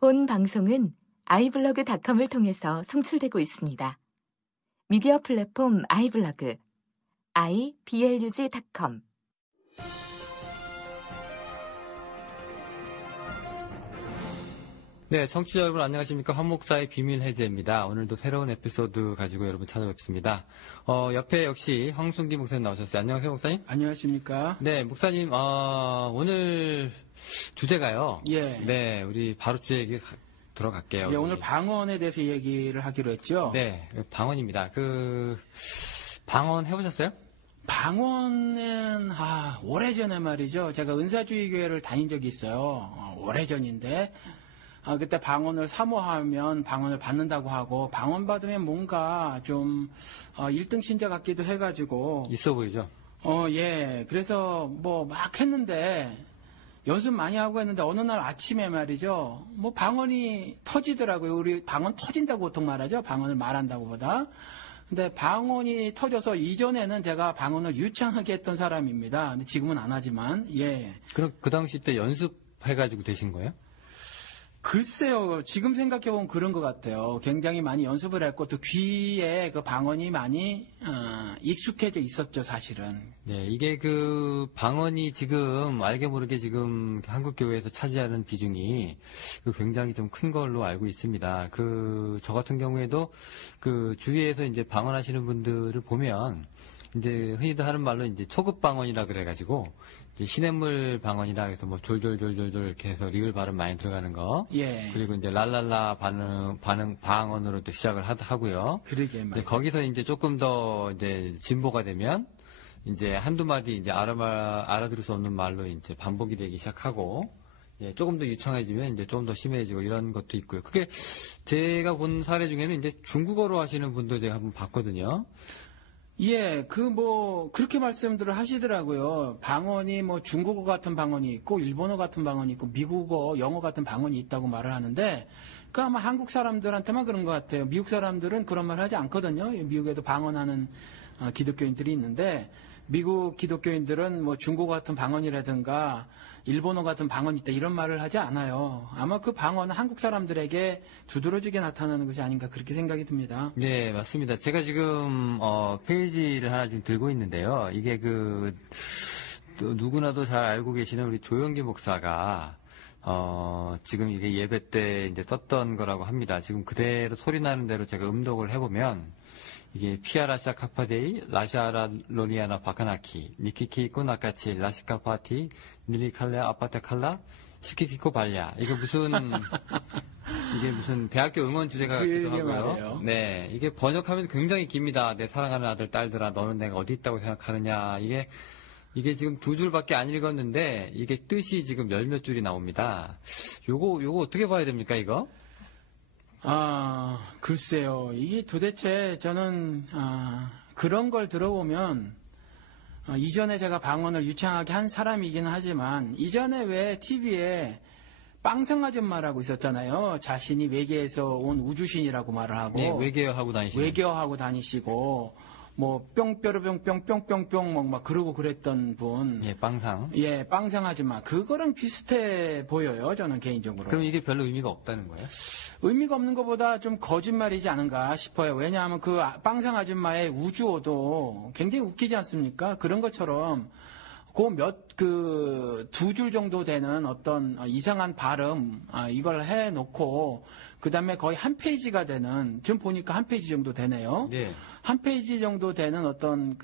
본 방송은 iblog.com을 통해서 송출되고 있습니다. 미디어 플랫폼 iblog, iblog.com. 네, 청취자 여러분 안녕하십니까. 황 목사의 비밀 해제입니다. 오늘도 새로운 에피소드 가지고 여러분 찾아뵙습니다. 옆에 역시 황순기 목사님 나오셨어요. 안녕하세요, 목사님. 안녕하십니까. 네, 목사님, 오늘 주제가요. 예. 네, 우리 바로 주제 얘기 들어갈게요. 예, 오늘 방언에 대해서 얘기를 하기로 했죠. 네, 방언입니다. 방언 해보셨어요? 방언은, 오래전에 말이죠. 제가 은사주의 교회를 다닌 적이 있어요. 오래전인데. 그때 방언을 사모하면 방언을 받는다고 하고, 방언 받으면 뭔가 좀, 1등 신자 같기도 해가지고. 있어 보이죠? 예. 그래서 막 했는데, 연습 많이 하고 했는데, 어느 날 아침에 말이죠. 방언이 터지더라고요. 우리 방언 터진다고 보통 말하죠. 방언을 말한다고 보다. 근데 방언이 터져서 이전에는 제가 방언을 유창하게 했던 사람입니다. 근데 지금은 안 하지만, 예. 그럼 그 당시 때 연습해가지고 되신 거예요? 글쎄요, 지금 생각해보면 그런 것 같아요. 굉장히 많이 연습을 했고, 또 귀에 그 방언이 많이, 익숙해져 있었죠, 사실은. 네, 이게 방언이 지금 알게 모르게 지금 한국교회에서 차지하는 비중이 굉장히 좀 큰 걸로 알고 있습니다. 저 같은 경우에도 주위에서 이제 방언하시는 분들을 보면, 이제 흔히들 하는 말로 이제 초급 방언이라 그래가지고, 이제 시냇물 방언이라 해서 졸졸졸졸졸 이렇게 해서 리을 발음 많이 들어가는 거. 예. 그리고 이제 랄랄라 방언으로 또 시작을 하고요. 그러게 말이에요. 거기서 이제 조금 더 이제 진보가 되면 이제 한두 마디 이제 알아들을 수 없는 말로 이제 반복이 되기 시작하고, 예, 조금 더 유창해지면 이제 조금 더 심해지고 이런 것도 있고요. 그게 제가 본 사례 중에는 이제 중국어로 하시는 분도 제가 한번 봤거든요. 예, 그렇게 말씀들을 하시더라고요. 방언이 중국어 같은 방언이 있고, 일본어 같은 방언이 있고, 미국어, 영어 같은 방언이 있다고 말을 하는데, 아마 한국 사람들한테만 그런 것 같아요. 미국 사람들은 그런 말 하지 않거든요. 미국에도 방언하는 기독교인들이 있는데, 미국 기독교인들은 중국어 같은 방언이라든가, 일본어 같은 방언이 있다 이런 말을 하지 않아요. 아마 그 방언은 한국 사람들에게 두드러지게 나타나는 것이 아닌가 그렇게 생각이 듭니다. 네, 맞습니다. 제가 지금 페이지를 하나 지금 들고 있는데요. 이게 또 누구나도 잘 알고 계시는 우리 조영기 목사가 지금 이게 예배 때 이제 썼던 거라고 합니다. 지금 그대로 소리 나는 대로 제가 음독을 해보면 이게 피아라샤 카파데이 라샤라 로니아나 바카나키 니키키 꼬나카치 라시카파티 닐리칼레 아파테칼라 시키키코 발야. 이게 무슨 대학교 응원 주제가 같기도 하고요. 말이에요. 네, 이게 번역하면 굉장히 깁니다. 내 사랑하는 아들 딸들아, 너는 내가 어디 있다고 생각하느냐. 이게 지금 두 줄밖에 안 읽었는데 이게 뜻이 지금 열 몇 줄이 나옵니다. 요거 어떻게 봐야 됩니까, 이거? 글쎄요. 이게 도대체 저는, 그런 걸 들어보면, 이전에 제가 방언을 유창하게 한 사람이긴 하지만, 이전에 왜 TV에 빵성 아줌마라고 있었잖아요. 자신이 외계에서 온 우주신이라고 말을 하고. 네, 외계어하고 다니시고, 뿅뾰르뿅뿅뿅뿅뿅 막 그러고 그랬던 분. 예, 빵상. 예, 빵상 아줌마. 그거랑 비슷해 보여요, 저는 개인적으로. 그럼 이게 별로 의미가 없다는 거예요? 의미가 없는 것보다 좀 거짓말이지 않은가 싶어요. 왜냐하면 그 빵상 아줌마의 우주어도 굉장히 웃기지 않습니까? 그런 것처럼 두 줄 정도 되는 어떤 이상한 발음, 이걸 해놓고, 그 다음에 거의 한 페이지가 되는, 지금 보니까 한 페이지 정도 되네요. 네. 한 페이지 정도 되는 어떤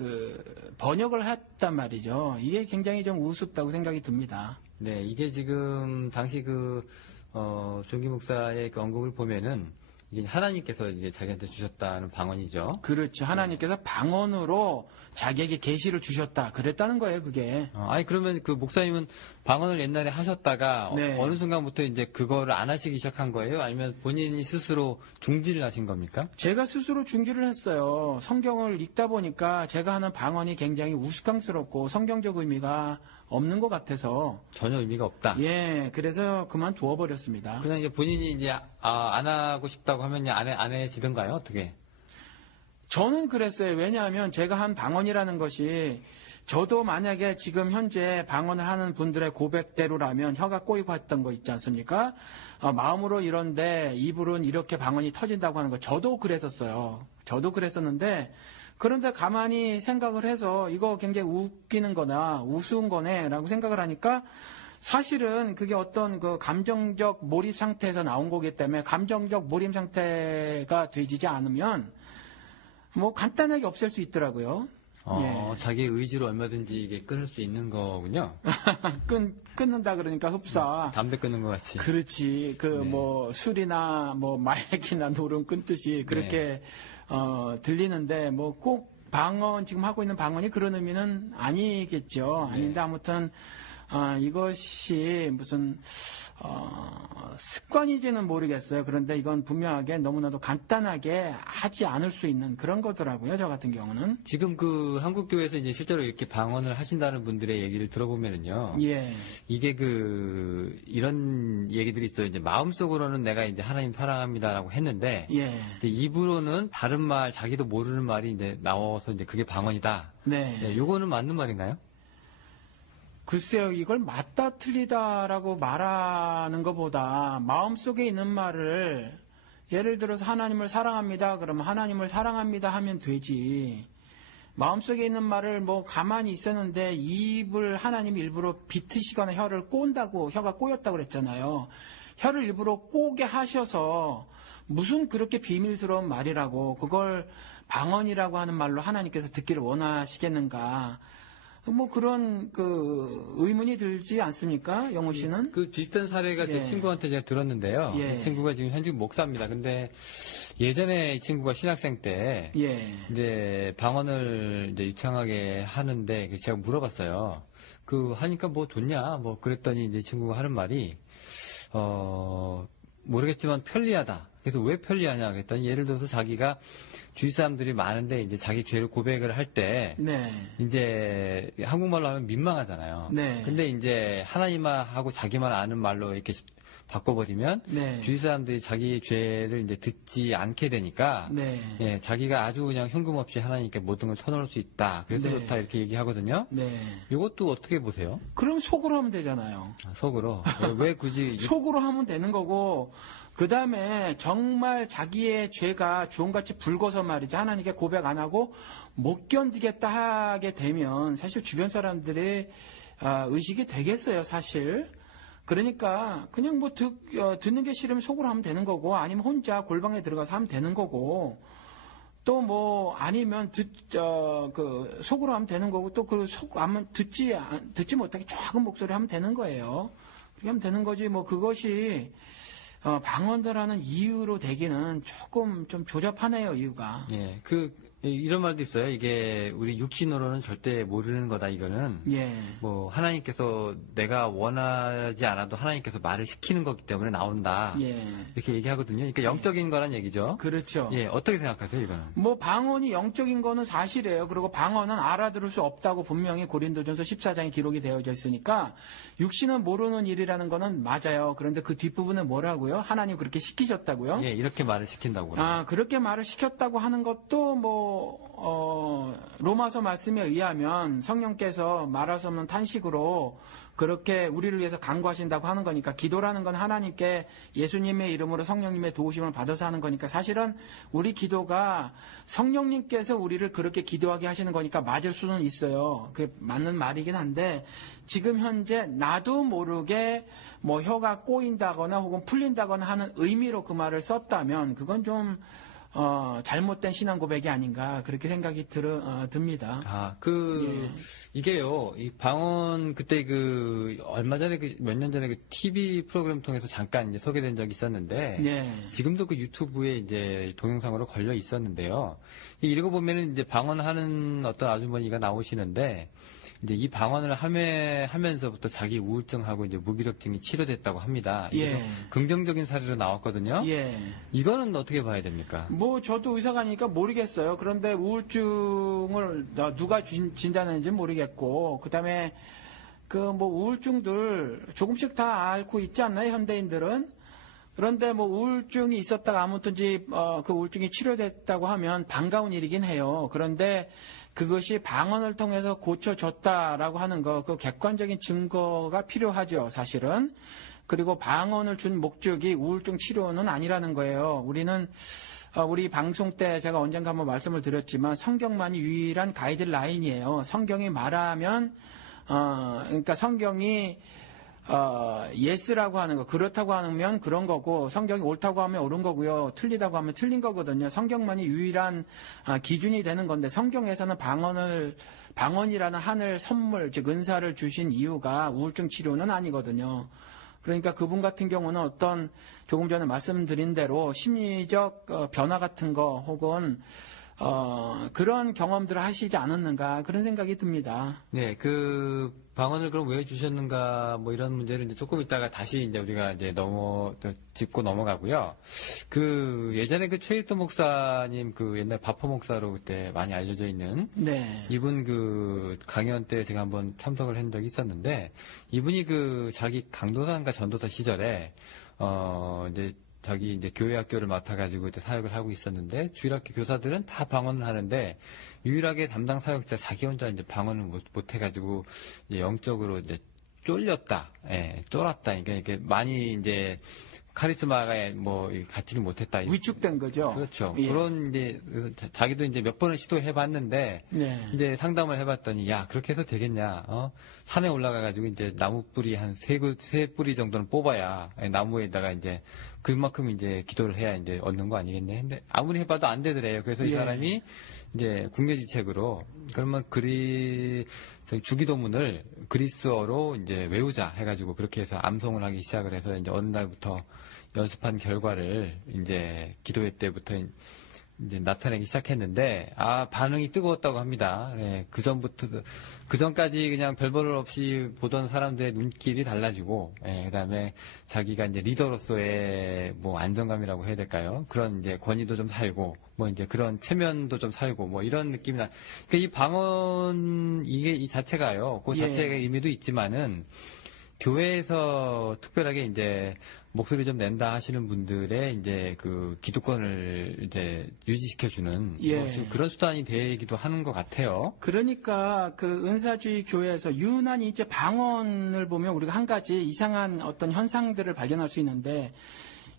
번역을 했단 말이죠. 이게 굉장히 좀 우습다고 생각이 듭니다. 네, 이게 지금 당시 조기 목사의 언급을 보면은 이게 하나님께서 이제 자기한테 주셨다는 방언이죠. 그렇죠. 하나님께서 방언으로 자기에게 계시를 주셨다. 그랬다는 거예요, 그게. 그러면 그 목사님은 방언을 옛날에 하셨다가 네. 어느 순간부터 이제 그거를 안 하시기 시작한 거예요? 아니면 본인이 스스로 중지를 하신 겁니까? 제가 스스로 중지를 했어요. 성경을 읽다 보니까 제가 하는 방언이 굉장히 우스꽝스럽고 성경적 의미가 없는 것 같아서 전혀 의미가 없다. 예, 그래서 그만두어 버렸습니다. 그냥 이제 본인이 이제 안 하고 싶다고 하면 안 해지던가요? 어떻게? 저는 그랬어요. 왜냐하면 제가 한 방언이라는 것이 저도 만약에 지금 현재 방언을 하는 분들의 고백대로라면 혀가 꼬이고 했던 거 있지 않습니까? 마음으로 이런데 입으로는 이렇게 방언이 터진다고 하는 거 저도 그랬었어요. 저도 그랬었는데 그런데 가만히 생각을 해서 이거 굉장히 웃기는 거나 우스운 거네 라고 생각을 하니까 사실은 그게 어떤 그 감정적 몰입 상태에서 나온 거기 때문에 감정적 몰입 상태가 되지 않으면 뭐 간단하게 없앨 수 있더라고요. 예. 자기 의지로 얼마든지 이게 끊을 수 있는 거군요. 끊는다 그러니까 흡사. 담배 끊는 것 같이. 그렇지. 그 네. 뭐 술이나 뭐 마약이나 노름 끊듯이 그렇게 들리는데 뭐 꼭 방언 지금 하고 있는 방언이 그런 의미는 아니겠죠. 아닌데 아무튼 이것이 무슨 습관인지는 모르겠어요. 그런데 이건 분명하게 너무나도 간단하게 하지 않을 수 있는 그런 거더라고요. 저 같은 경우는. 지금 그 한국교회에서 이제 실제로 이렇게 방언을 하신다는 분들의 얘기를 들어보면은요. 예. 이게 이런 얘기들이 있어요. 이제 마음속으로는 내가 이제 하나님 사랑합니다라고 했는데. 예. 이제 입으로는 다른 말, 자기도 모르는 말이 이제 나와서 이제 그게 방언이다. 네. 네, 요거는 맞는 말인가요? 글쎄요, 이걸 맞다 틀리다라고 말하는 것보다 마음속에 있는 말을 예를 들어서 하나님을 사랑합니다. 그러면 하나님을 사랑합니다 하면 되지. 마음속에 있는 말을 뭐 가만히 있었는데 입을 하나님이 일부러 비트시거나 혀를 꼰다고 혀가 꼬였다고 그랬잖아요. 혀를 일부러 꼬게 하셔서 무슨 그렇게 비밀스러운 말이라고 그걸 방언이라고 하는 말로 하나님께서 듣기를 원하시겠는가. 뭐 그런 그 의문이 들지 않습니까, 영호 씨는? 그 비슷한 사례가 제 예. 친구한테 제가 들었는데요. 예. 이 친구가 지금 현직 목사입니다. 근데 예전에 이 친구가 신학생 때 예. 이제 방언을 이제 유창하게 하는데 제가 물어봤어요. 하니까 뭐 좋냐? 뭐 그랬더니 이제 이 친구가 하는 말이 모르겠지만 편리하다. 그래서 왜 편리하냐 그랬더니 예를 들어서 자기가 주위 사람들이 많은데 이제 자기 죄를 고백을 할 때 네. 이제 한국말로 하면 민망하잖아요. 네. 근데 이제 하나님하고 자기만 아는 말로 이렇게 바꿔버리면 네. 주위 사람들이 자기 죄를 이제 듣지 않게 되니까 네. 예, 자기가 아주 그냥 흉금없이 하나님께 모든 걸 터놓을 수 있다. 그래서 네. 좋다 이렇게 얘기하거든요. 네. 이것도 어떻게 보세요? 그럼 속으로 하면 되잖아요. 속으로 왜 굳이 속으로 하면 되는 거고, 그 다음에 정말 자기의 죄가 주홍같이 붉어서 말이죠. 하나님께 고백 안 하고 못 견디겠다 하게 되면 사실 주변 사람들의 의식이 되겠어요, 사실. 그러니까 그냥 뭐 듣는 게 싫으면 속으로 하면 되는 거고, 아니면 혼자 골방에 들어가서 하면 되는 거고, 또 뭐 아니면 속으로 하면 되는 거고, 또 하면 듣지 못하게 작은 목소리 하면 되는 거예요. 그렇게 하면 되는 거지. 뭐 그것이 방언들하는 이유로 되기는 조금 좀 조잡하네요, 이유가. 예, 이런 말도 있어요. 이게 우리 육신으로는 절대 모르는 거다, 이거는. 예. 뭐, 하나님께서 내가 원하지 않아도 하나님께서 말을 시키는 거기 때문에 나온다. 예. 이렇게 얘기하거든요. 그러니까 영적인 거란 얘기죠. 그렇죠. 예, 어떻게 생각하세요, 이거는? 뭐 방언이 영적인 거는 사실이에요. 그리고 방언은 알아들을 수 없다고 분명히 고린도전서 14장에 기록이 되어져 있으니까 육신은 모르는 일이라는 거는 맞아요. 그런데 그 뒷부분은 뭐라고요? 하나님 그렇게 시키셨다고요? 예, 이렇게 말을 시킨다고. 그렇게 말을 시켰다고 하는 것도 로마서 말씀에 의하면 성령께서 말할 수 없는 탄식으로 그렇게 우리를 위해서 간구하신다고 하는 거니까, 기도라는 건 하나님께 예수님의 이름으로 성령님의 도우심을 받아서 하는 거니까, 사실은 우리 기도가 성령님께서 우리를 그렇게 기도하게 하시는 거니까 맞을 수는 있어요. 그게 맞는 말이긴 한데, 지금 현재 나도 모르게 뭐 혀가 꼬인다거나 혹은 풀린다거나 하는 의미로 그 말을 썼다면 그건 좀 잘못된 신앙 고백이 아닌가, 그렇게 생각이 듭니다. 예. 이게요, 이 방언, 그때 얼마 전에 몇 년 전에 TV 프로그램 통해서 잠깐 이제 소개된 적이 있었는데, 네. 지금도 그 유튜브에 이제 동영상으로 걸려 있었는데요. 읽어보면은 이제 방언하는 어떤 아주머니가 나오시는데, 이제 이 방언을 하면서부터 자기 우울증하고 이제 무기력증이 치료됐다고 합니다. 이게 예. 긍정적인 사례로 나왔거든요. 예. 이거는 어떻게 봐야 됩니까? 뭐 저도 의사가니까 모르겠어요. 그런데 우울증을 누가 진단했는지 모르겠고, 그다음에 뭐 우울증들 조금씩 다 앓고 있지 않나요, 현대인들은? 그런데 뭐 우울증이 있었다가 아무튼지 그 우울증이 치료됐다고 하면 반가운 일이긴 해요. 그런데 그것이 방언을 통해서 고쳐졌다라고 하는 거, 그 객관적인 증거가 필요하죠, 사실은. 그리고 방언을 준 목적이 우울증 치료는 아니라는 거예요. 우리 방송 때 제가 언젠가 한번 말씀을 드렸지만 성경만이 유일한 가이드라인이에요. 성경이 말하면 그러니까 성경이 예스라고 하는 거, 그렇다고 하면 그런 거고, 성경이 옳다고 하면 옳은 거고요, 틀리다고 하면 틀린 거거든요. 성경만이 유일한 기준이 되는 건데, 성경에서는 방언이라는 하늘 선물, 즉 은사를 주신 이유가 우울증 치료는 아니거든요. 그러니까 그분 같은 경우는 조금 전에 말씀드린 대로 심리적 변화 같은 거 혹은 그런 경험들을 하시지 않았는가 그런 생각이 듭니다. 네, 그 방언을 그럼 왜 주셨는가 뭐 이런 문제를 이제 조금 있다가 다시 이제 우리가 이제 짚고 넘어가고요. 그 예전에 그 최일도 목사님 그 옛날 바포 목사로 그때 많이 알려져 있는 네. 이분 그 강연 때 제가 한번 참석을 한 적이 있었는데 이분이 그 자기 강도단과 전도사 시절에 이제 교회 학교를 맡아가지고 이제 사역을 하고 있었는데 주일학교 교사들은 다 방언을 하는데 유일하게 담당 사역자 자기 혼자 이제 방언을 못 해가지고 이제 영적으로 이제 쫄렸다, 쫄았다. 그러니까 이게 많이 이제 카리스마가 뭐 갖지는 못했다. 위축된 거죠. 그렇죠. 예. 그런 이제 자기도 이제 몇 번을 시도해봤는데 네. 이제 상담을 해봤더니 야 그렇게 해서 되겠냐? 산에 올라가가지고 이제 나무 뿌리 한 세 뿌리 정도는 뽑아야 나무에다가 이제 그만큼 이제 기도를 해야 이제 얻는 거 아니겠네. 근데 아무리 해봐도 안 되더래요. 그래서 이 예. 사람이 이제 국내지책으로 그러면 주기도문을 그리스어로 이제 외우자 해가지고 그렇게 해서 암송을 하기 시작을 해서 이제 어느 날부터 연습한 결과를 이제 기도회 때부터 이제 나타내기 시작했는데 반응이 뜨거웠다고 합니다. 그 전까지 그냥 별볼 없이 보던 사람들의 눈길이 달라지고, 그다음에 자기가 이제 리더로서의 뭐 안정감이라고 해야 될까요? 그런 이제 권위도 좀 살고, 뭐 이제 그런 체면도 좀 살고, 뭐 이런 느낌이 그러니까 이 방언 이 자체가요. 그 자체의 의미도 있지만은 교회에서 특별하게 이제 목소리 좀 낸다 하시는 분들의 이제 그 기득권을 이제 유지시켜주는 뭐 좀 그런 수단이 되기도 하는 것 같아요. 그러니까 그 은사주의 교회에서 유난히 이제 방언을 보면 우리가 한 가지 이상한 어떤 현상들을 발견할 수 있는데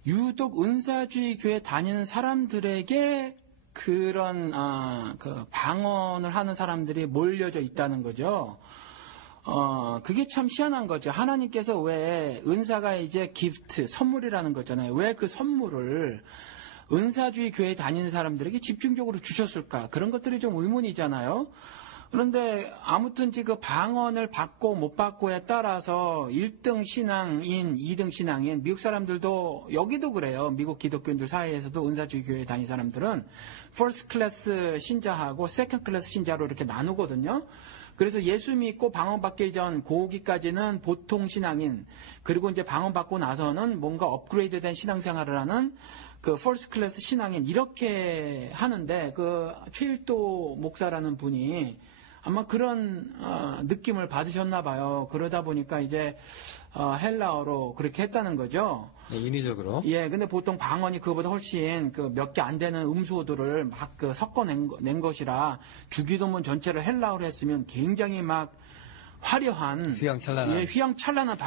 유독 은사주의 교회 다니는 사람들에게 그런 그 방언을 하는 사람들이 몰려져 있다는 거죠. 그게 참 희한한 거죠. 하나님께서 왜 은사가 이제 기프트, 선물이라는 거잖아요. 왜 그 선물을 은사주의 교회에 다니는 사람들에게 집중적으로 주셨을까? 그런 것들이 좀 의문이잖아요. 그런데 아무튼 지금 방언을 받고 못 받고에 따라서 1등 신앙인, 2등 신앙인, 미국 사람들도 여기도 그래요. 미국 기독교인들 사이에서도 은사주의 교회에 다니는 사람들은 퍼스트 클래스 신자하고 세컨드 클래스 신자로 이렇게 나누거든요. 그래서 예수 믿고 방언 받기 전 고기까지는 보통 신앙인, 그리고 이제 방언 받고 나서는 뭔가 업그레이드된 신앙생활을 하는 그 퍼스트 클래스 신앙인 이렇게 하는데 그 최일도 목사라는 분이 아마 그런 느낌을 받으셨나 봐요. 그러다 보니까 이제 헬라어로 그렇게 했다는 거죠. 네, 인위적으로. 예, 근데 보통 방언이 그거보다 훨씬 그 몇 개 안 되는 음소들을 막 그 섞어낸 것이라 주기도문 전체를 헬라어로 했으면 굉장히 막 화려한 휘황찬란한 휘황찬란한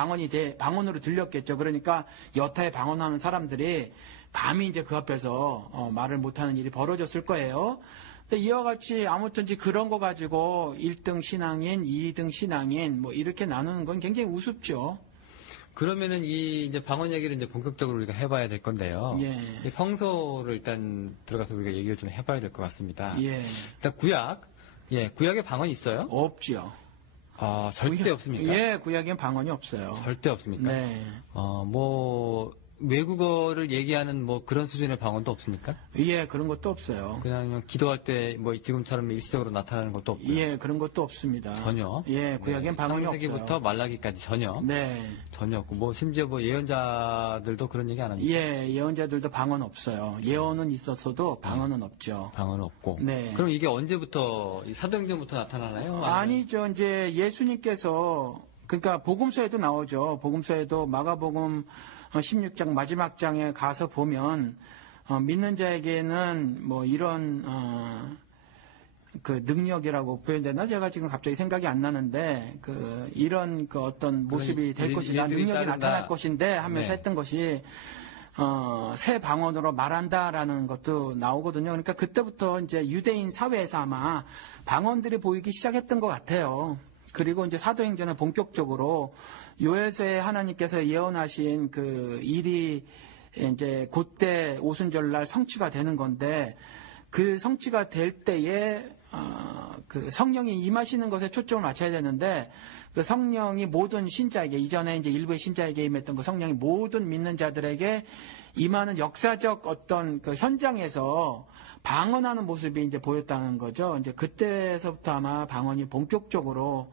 방언으로 들렸겠죠. 그러니까 여타에 방언하는 사람들이 감히 이제 그 앞에서 말을 못하는 일이 벌어졌을 거예요. 근데 이와 같이 아무튼 그런 거 가지고 1등 신앙인, 2등 신앙인 뭐 이렇게 나누는 건 굉장히 우습죠. 그러면은 이제 방언 얘기를 이제 본격적으로 우리가 해봐야 될 건데요. 예. 이 성서를 일단 들어가서 우리가 얘기를 좀 해봐야 될 것 같습니다. 예. 일단 구약에 방언이 있어요? 없죠. 절대 없습니까? 예, 구약엔 방언이 없어요. 절대 없습니까? 네. 외국어를 얘기하는 뭐 그런 수준의 방언도 없습니까? 예, 그런 것도 없어요. 그냥 기도할 때 뭐 지금처럼 일시적으로 나타나는 것도 없고요. 예, 그런 것도 없습니다. 전혀. 예, 구약엔 방언이 없어요. 창세기부터 말라기까지 전혀. 네. 전혀 없고 뭐 심지어 뭐 예언자들도 그런 얘기 안 합니다. 예, 예언자들도 방언 없어요. 예언은 있었어도 방언은 없죠. 방언 없고. 네. 그럼 이게 언제부터 사도행전부터 나타나나요? 아니죠. 이제 예수님께서 그러니까 복음서에도 나오죠. 복음서에도 마가복음 16장 마지막 장에 가서 보면 믿는 자에게는 뭐 이런 그 능력이라고 표현되나 제가 지금 갑자기 생각이 안 나는데 이런 어떤 모습이 될 것이다, 능력이 나타날 것인데 하면서 네. 했던 것이 새 방언으로 말한다라는 것도 나오거든요. 그러니까 그때부터 이제 유대인 사회에서 아마 방언들이 보이기 시작했던 것 같아요. 그리고 이제 사도행전에 본격적으로 요엘서에 하나님께서 예언하신 그 일이 이제 그때 오순절날 성취가 되는 건데, 그 성취가 될 때에 그 성령이 임하시는 것에 초점을 맞춰야 되는데, 그 성령이 모든 신자에게, 이전에 이제 일부의 신자에게 임했던 그 성령이 모든 믿는 자들에게 임하는 역사적 어떤 그 현장에서 방언하는 모습이 이제 보였다는 거죠. 이제 그때서부터 아마 방언이 본격적으로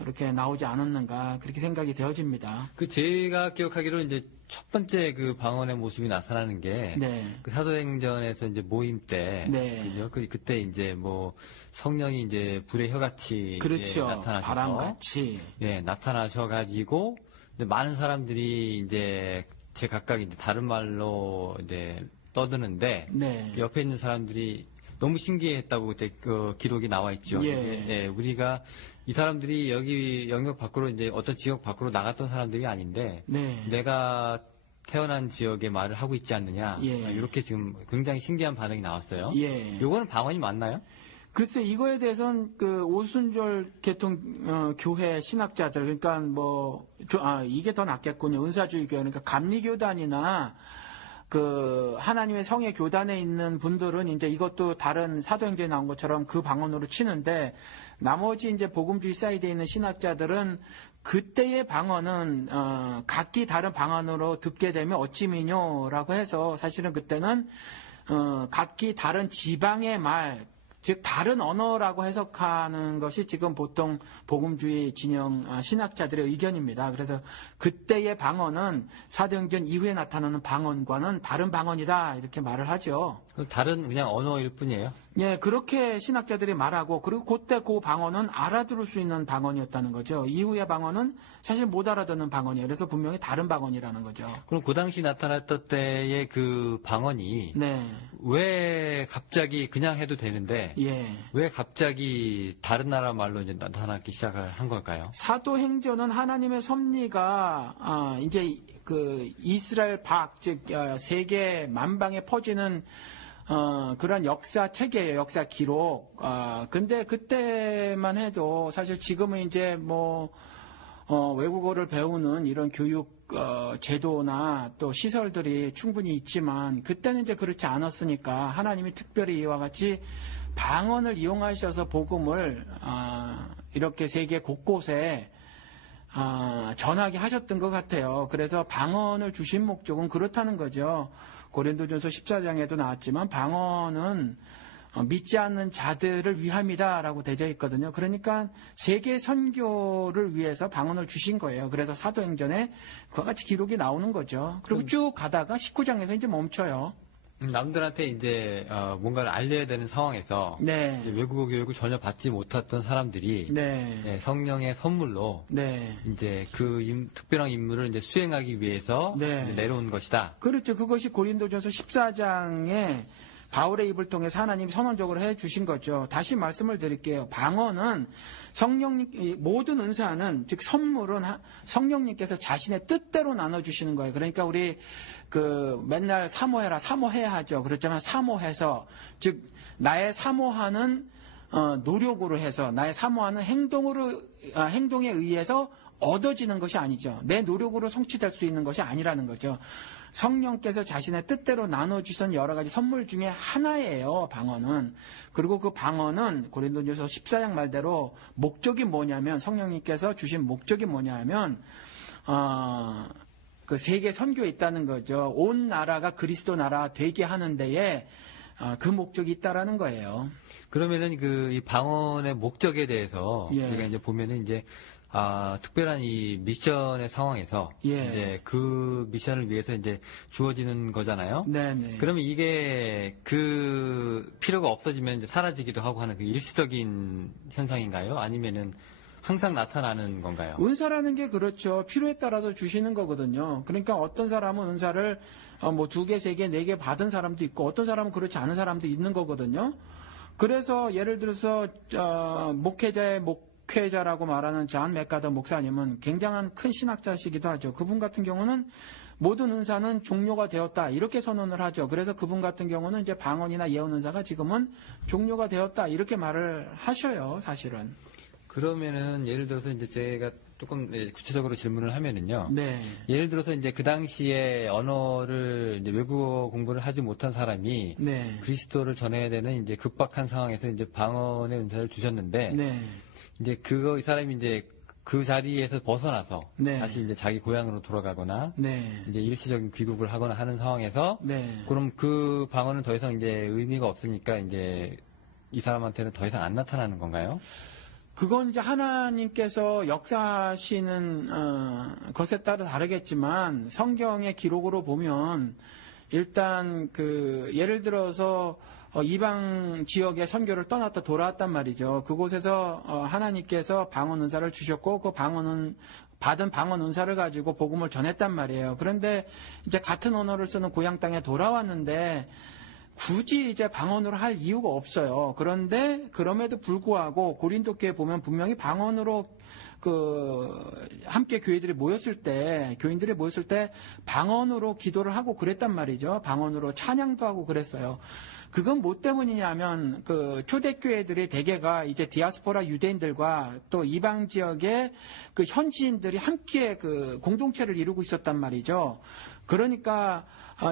이렇게 나오지 않았는가, 그렇게 생각이 되어집니다. 그 제가 기억하기로 이제 첫 번째 그 방언의 모습이 나타나는 게 네. 그 사도행전에서 이제 모임 때, 네. 그죠? 그때 이제 뭐 성령이 이제 불의 혀같이 그렇죠. 예, 나타나셔서, 바람같이. 예, 나타나셔가지고 이제 많은 사람들이 이제 제 각각 이제 다른 말로 이제 떠드는데, 네. 옆에 있는 사람들이 너무 신기했다고 그때 그 기록이 나와 있죠. 예. 예, 우리가 이 사람들이 여기 영역 밖으로 이제 어떤 지역 밖으로 나갔던 사람들이 아닌데, 네. 내가 태어난 지역의 말을 하고 있지 않느냐. 예. 이렇게 지금 굉장히 신기한 반응이 나왔어요. 예. 요거는 방언이 맞나요? 글쎄, 이거에 대해서는 그 오순절 개통 교회 신학자들, 그러니까 이게 더 낫겠군요. 은사주의 교회, 그러니까 감리교단이나 그 하나님의 성의 교단에 있는 분들은 이제 이것도 다른 사도행전에 나온 것처럼 그 방언으로 치는데, 나머지 이제 복음주의 사이드에 있는 신학자들은 그때의 방언은 각기 다른 방언으로 듣게 되면 어찌미뇨라고 해서, 사실은 그때는 각기 다른 지방의 말, 즉 다른 언어라고 해석하는 것이 지금 보통 복음주의 진영 신학자들의 의견입니다. 그래서 그때의 방언은 사도행전 이후에 나타나는 방언과는 다른 방언이다, 이렇게 말을 하죠. 다른 그냥 언어일 뿐이에요. 예, 그렇게 신학자들이 말하고, 그리고 그때 그 방언은 알아들을 수 있는 방언이었다는 거죠. 이후의 방언은 사실 못 알아듣는 방언이에요. 그래서 분명히 다른 방언이라는 거죠. 그럼 그 당시 나타났던 때의 그 방언이 네, 왜 갑자기 그냥 해도 되는데, 예. 왜 갑자기 다른 나라 말로 이제 나타나기 시작을 한 걸까요? 사도행전은 하나님의 섭리가 이제 그 이스라엘 즉 세계 만방에 퍼지는 그런 역사 체계예요. 역사 기록. 근데 그때만 해도 사실 지금은 이제 외국어를 배우는 이런 교육 제도나 또 시설들이 충분히 있지만, 그때는 이제 그렇지 않았으니까 하나님이 특별히 이와 같이 방언을 이용하셔서 복음을 이렇게 세계 곳곳에 전하게 하셨던 것 같아요. 그래서 방언을 주신 목적은 그렇다는 거죠. 고린도전서 14장에도 나왔지만 방언은 믿지 않는 자들을 위함이다라고 되어 있거든요. 그러니까 세계 선교를 위해서 방언을 주신 거예요. 그래서 사도행전에 그와 같이 기록이 나오는 거죠. 그리고 쭉 가다가 19장에서 이제 멈춰요. 남들한테 이제 뭔가를 알려야 되는 상황에서 네. 이제 외국어 교육을 전혀 받지 못했던 사람들이 네. 성령의 선물로 네. 이제 그 특별한 임무를 이제 수행하기 위해서 네. 이제 내려온 것이다. 그렇죠. 그것이 고린도전서 14장에 바울의 입을 통해서 하나님이 선언적으로 해 주신 거죠. 다시 말씀을 드릴게요. 방언은 모든 은사는, 즉 선물은 성령님께서 자신의 뜻대로 나눠주시는 거예요. 그러니까 우리 맨날 사모해야 하죠. 그렇지만 사모해서, 즉 나의 사모하는 노력으로 해서, 나의 사모하는 행동에 의해서 얻어지는 것이 아니죠. 내 노력으로 성취될 수 있는 것이 아니라는 거죠. 성령께서 자신의 뜻대로 나눠주신 여러 가지 선물 중에 하나예요, 방언은. 그리고 그 방언은 고린도전서 14장 말대로 목적이 뭐냐면, 성령님께서 주신 목적이 뭐냐면 그 세계 선교에 있다는 거죠. 온 나라가 그리스도 나라 되게 하는 데에 그 목적이 있다라는 거예요. 그러면은 이 방언의 목적에 대해서 예. 우리가 이제 보면은 이제 특별한 이 미션의 상황에서 예. 이제 그 미션을 위해서 이제 주어지는 거잖아요. 네네. 그러면 이게 그 필요가 없어지면 이제 사라지기도 하고 하는 그 일시적인 현상인가요? 아니면은 항상 나타나는 건가요? 은사라는 게 그렇죠. 필요에 따라서 주시는 거거든요. 그러니까 어떤 사람은 은사를 2개, 3개, 4개 받은 사람도 있고, 어떤 사람은 그렇지 않은 사람도 있는 거거든요. 그래서 예를 들어서 목회자의 목회자라고 말하는 존 맥가더 목사님은 굉장한 큰 신학자시기도 하죠. 그분 같은 경우는 모든 은사는 종료가 되었다 이렇게 선언을 하죠. 그래서 그분 같은 경우는 이제 방언이나 예언 은사가 지금은 종료가 되었다 이렇게 말을 하셔요. 사실은. 그러면은 예를 들어서 이제 제가 조금 구체적으로 질문을 하면은요. 네. 예를 들어서 이제 그 당시에 언어를 이제 외국어 공부를 하지 못한 사람이 네. 그리스도를 전해야 되는 이제 급박한 상황에서 이제 방언의 은사를 주셨는데 네. 이제 이 사람이 이제 그 자리에서 벗어나서 네. 다시 이제 자기 고향으로 돌아가거나 네. 이제 일시적인 귀국을 하거나 하는 상황에서 네. 그럼 그 방언은 더 이상 이제 의미가 없으니까 이제 이 사람한테는 더 이상 안 나타나는 건가요? 그건 이제 하나님께서 역사하시는 것에 따라 다르겠지만 성경의 기록으로 보면 일단 예를 들어서 이방 지역의 선교를 떠났다 돌아왔단 말이죠. 그곳에서 하나님께서 방언 은사를 주셨고 그 받은 방언 은사를 가지고 복음을 전했단 말이에요. 그런데 이제 같은 언어를 쓰는 고향 땅에 돌아왔는데 굳이 이제 방언으로 할 이유가 없어요. 그런데 그럼에도 불구하고 고린도 교회 보면 분명히 방언으로 함께 교인들이 모였을 때 방언으로 기도를 하고 그랬단 말이죠. 방언으로 찬양도 하고 그랬어요. 그건 뭐 때문이냐면 초대교회들의 대개가 이제 디아스포라 유대인들과 또 이방 지역의 현지인들이 함께 공동체를 이루고 있었단 말이죠. 그러니까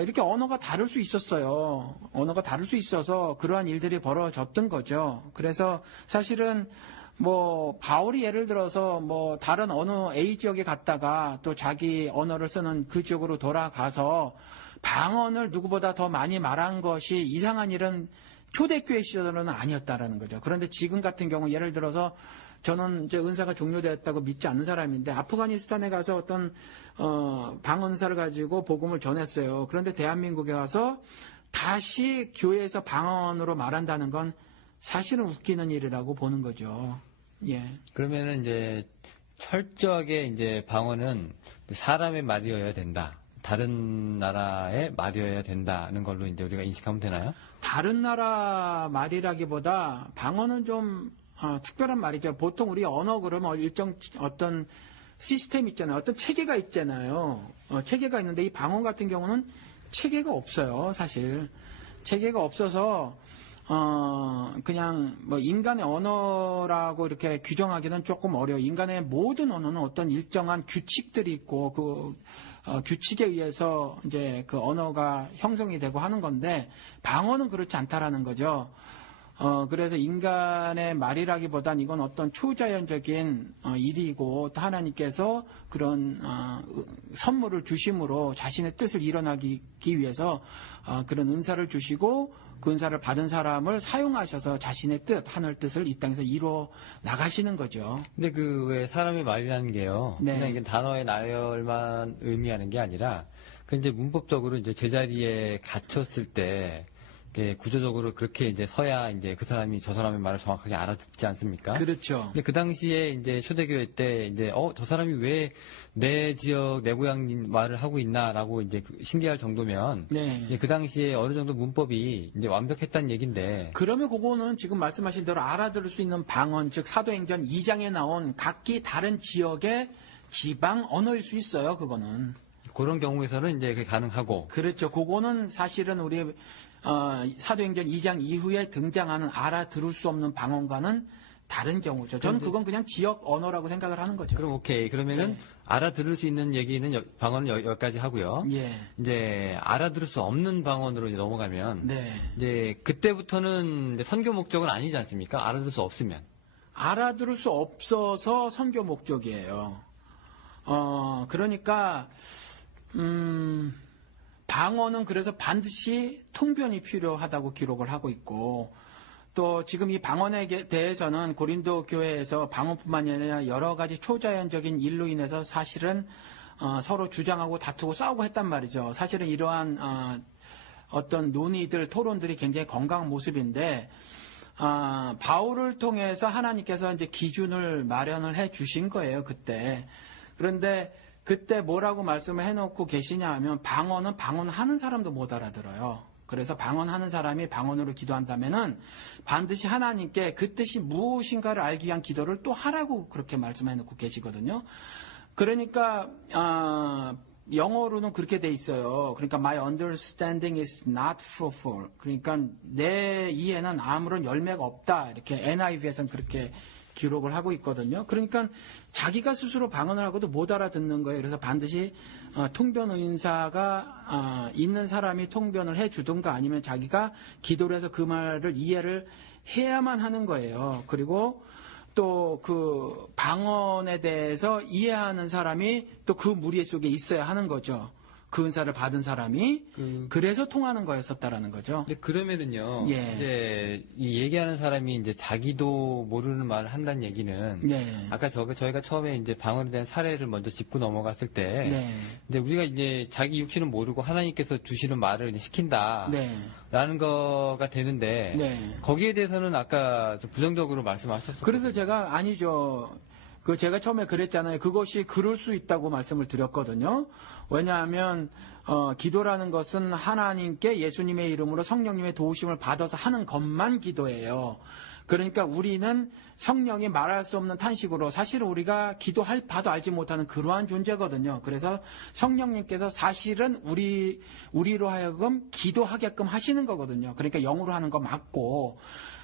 이렇게 언어가 다를 수 있었어요. 언어가 다를 수 있어서 그러한 일들이 벌어졌던 거죠. 그래서 사실은 바울이 예를 들어서 다른 어느 A 지역에 갔다가 또 자기 언어를 쓰는 그 지역으로 돌아가서 방언을 누구보다 더 많이 말한 것이 이상한 일은 초대교회 시절은 아니었다라는 거죠. 그런데 지금 같은 경우 예를 들어서 저는 이제 은사가 종료되었다고 믿지 않는 사람인데 아프가니스탄에 가서 어떤 방언사를 가지고 복음을 전했어요. 그런데 대한민국에 와서 다시 교회에서 방언으로 말한다는 건 사실은 웃기는 일이라고 보는 거죠. 예. 그러면은 이제 철저하게 이제 방언은 사람의 말이어야 된다. 다른 나라의 말이어야 된다는 걸로 이제 우리가 인식하면 되나요? 다른 나라 말이라기보다 방언은 좀 특별한 말이죠. 보통 우리 언어 그러면 일정 어떤 시스템 있잖아요. 어떤 체계가 있잖아요. 체계가 있는데 이 방언 같은 경우는 체계가 없어요. 사실 체계가 없어서 그냥 인간의 언어라고 이렇게 규정하기는 조금 어려워. 인간의 모든 언어는 어떤 일정한 규칙들이 있고 규칙에 의해서 이제 그 언어가 형성이 되고 하는 건데 방언은 그렇지 않다라는 거죠. 그래서 인간의 말이라기보단 이건 어떤 초자연적인 일이고 또 하나님께서 그런 선물을 주심으로 자신의 뜻을 이뤄나기 위해서 그런 은사를 주시고 그 은사를 받은 사람을 사용하셔서 자신의 뜻, 하늘 뜻을 이 땅에서 이루어 나가시는 거죠. 근데 왜 사람의 말이라는 게요. 네. 그냥 이게 단어의 나열만 의미하는 게 아니라 그 이제 문법적으로 이제 제자리에 갇혔을 때 구조적으로 그렇게 이제 서야 이제 그 사람이 저 사람의 말을 정확하게 알아듣지 않습니까? 그렇죠. 근데 그 당시에 이제 초대교회 때 이제 저 사람이 왜 내 지역 내 고향 말을 하고 있나라고 이제 신기할 정도면 네. 이제 그 당시에 어느 정도 문법이 이제 완벽했다는 얘긴데. 그러면 그거는 지금 말씀하신 대로 알아들을 수 있는 방언, 즉 사도행전 2장에 나온 각기 다른 지역의 지방 언어일 수 있어요. 그거는. 그런 경우에서는 이제 그게 가능하고. 그렇죠. 그거는 사실은 우리 사도행전 2장 이후에 등장하는 알아들을 수 없는 방언과는 다른 경우죠. 저는 그건 그냥 지역 언어라고 생각을 하는 거죠. 그럼 오케이. 그러면은 네. 알아들을 수 있는 얘기는 방언은 여기까지 하고요. 예. 이제 알아들을 수 없는 방언으로 이제 넘어가면 네. 이제 그때부터는 이제 선교 목적은 아니지 않습니까? 알아들을 수 없으면. 알아들을 수 없어서 선교 목적이에요. 그러니까 방언은 그래서 반드시 통변이 필요하다고 기록을 하고 있고 또 지금 이 방언에 대해서는 고린도 교회에서 방언뿐만 아니라 여러 가지 초자연적인 일로 인해서 사실은 서로 주장하고 다투고 싸우고 했단 말이죠. 사실은 이러한 어떤 논의들, 토론들이 굉장히 건강한 모습인데 바울을 통해서 하나님께서 이제 기준을 마련을 해 주신 거예요, 그때. 그런데 그때 뭐라고 말씀을 해놓고 계시냐 하면 방언은 방언하는 사람도 못 알아들어요. 그래서 방언하는 사람이 방언으로 기도한다면은 반드시 하나님께 그 뜻이 무엇인가를 알기 위한 기도를 또 하라고 그렇게 말씀해 놓고 계시거든요. 그러니까 영어로는 그렇게 돼 있어요. 그러니까 my understanding is not fruitful. 그러니까 내 이해는 아무런 열매가 없다. 이렇게 NIV에서는 그렇게 기록을 하고 있거든요. 그러니까 자기가 스스로 방언을 하고도 못 알아듣는 거예요. 그래서 반드시 통변 은사가 있는 사람이 통변을 해주든가 아니면 자기가 기도를 해서 그 말을 이해를 해야만 하는 거예요. 그리고 또 그 방언에 대해서 이해하는 사람이 또 그 무리 속에 있어야 하는 거죠. 그 은사를 받은 사람이 그래서 통하는 거였었다라는 거죠. 근데 그러면은요, 예. 이제 이 얘기하는 사람이 이제 자기도 모르는 말을 한다는 얘기는 네. 아까 저희가 처음에 이제 방언에 대한 사례를 먼저 짚고 넘어갔을 때, 네. 이제 우리가 이제 자기 육신은 모르고 하나님께서 주시는 말을 이제 시킨다. 네. 라는 거가 되는데, 네. 거기에 대해서는 아까 좀 부정적으로 말씀하셨었거든요. 그래서 제가 아니죠. 제가 처음에 그랬잖아요. 그것이 그럴 수 있다고 말씀을 드렸거든요. 왜냐하면 기도라는 것은 하나님께 예수님의 이름으로 성령님의 도우심을 받아서 하는 것만 기도예요. 그러니까 우리는 성령이 말할 수 없는 탄식으로 사실은 우리가 기도할 바도 알지 못하는 그러한 존재거든요. 그래서 성령님께서 사실은 우리로 하여금 기도하게끔 하시는 거거든요. 그러니까 영으로 하는 거 맞고,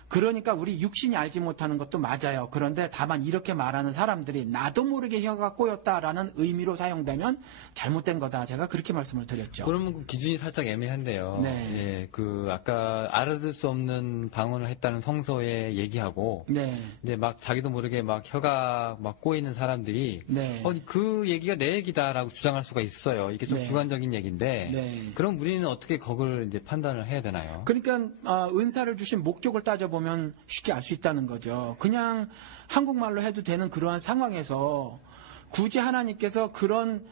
그러니까 우리 육신이 알지 못하는 것도 맞아요. 그런데 다만 이렇게 말하는 사람들이 나도 모르게 혀가 꼬였다라는 의미로 사용되면 잘못된 거다. 제가 그렇게 말씀을 드렸죠. 그러면 그 기준이 살짝 애매한데요. 네. 예, 아까 알아들 수 없는 방언을 했다는 성서에 얘기하고, 네. 이제 막 자기도 모르게 막 혀가 막 꼬이는 사람들이, 네. 그 얘기가 내 얘기다라고 주장할 수가 있어요. 이게 좀 네. 주관적인 얘기인데, 네. 그럼 우리는 어떻게 그걸 이제 판단을 해야 되나요? 그러니까 은사를 주신 목적을 따져보면 쉽게 알 수 있다는 거죠. 그냥 한국말로 해도 되는 그러한 상황에서 굳이 하나님께서 그런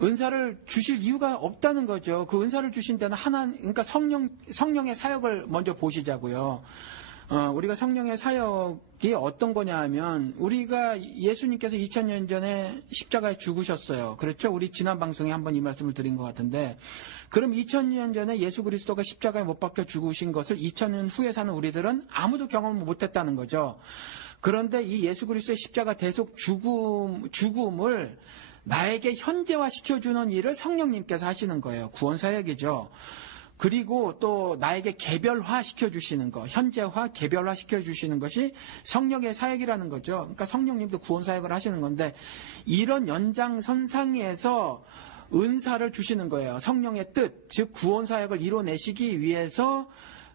은사를 주실 이유가 없다는 거죠. 그 은사를 주신 데는 그러니까 성령의 사역을 먼저 보시자고요. 우리가 성령의 사역이 어떤 거냐 하면, 우리가 예수님께서 2000년 전에 십자가에 죽으셨어요. 그렇죠? 우리 지난 방송에 한번 이 말씀을 드린 것 같은데, 그럼 2000년 전에 예수 그리스도가 십자가에 못 박혀 죽으신 것을 2000년 후에 사는 우리들은 아무도 경험을 못했다는 거죠. 그런데 이 예수 그리스도의 십자가 대속 죽음을 나에게 현재화 시켜주는 일을 성령님께서 하시는 거예요. 구원사역이죠. 그리고 또 나에게 개별화 시켜주시는 것, 현재화, 개별화 시켜주시는 것이 성령의 사역이라는 거죠. 그러니까 성령님도 구원사역을 하시는 건데, 이런 연장선상에서 은사를 주시는 거예요. 성령의 뜻, 즉 구원사역을 이뤄내시기 위해서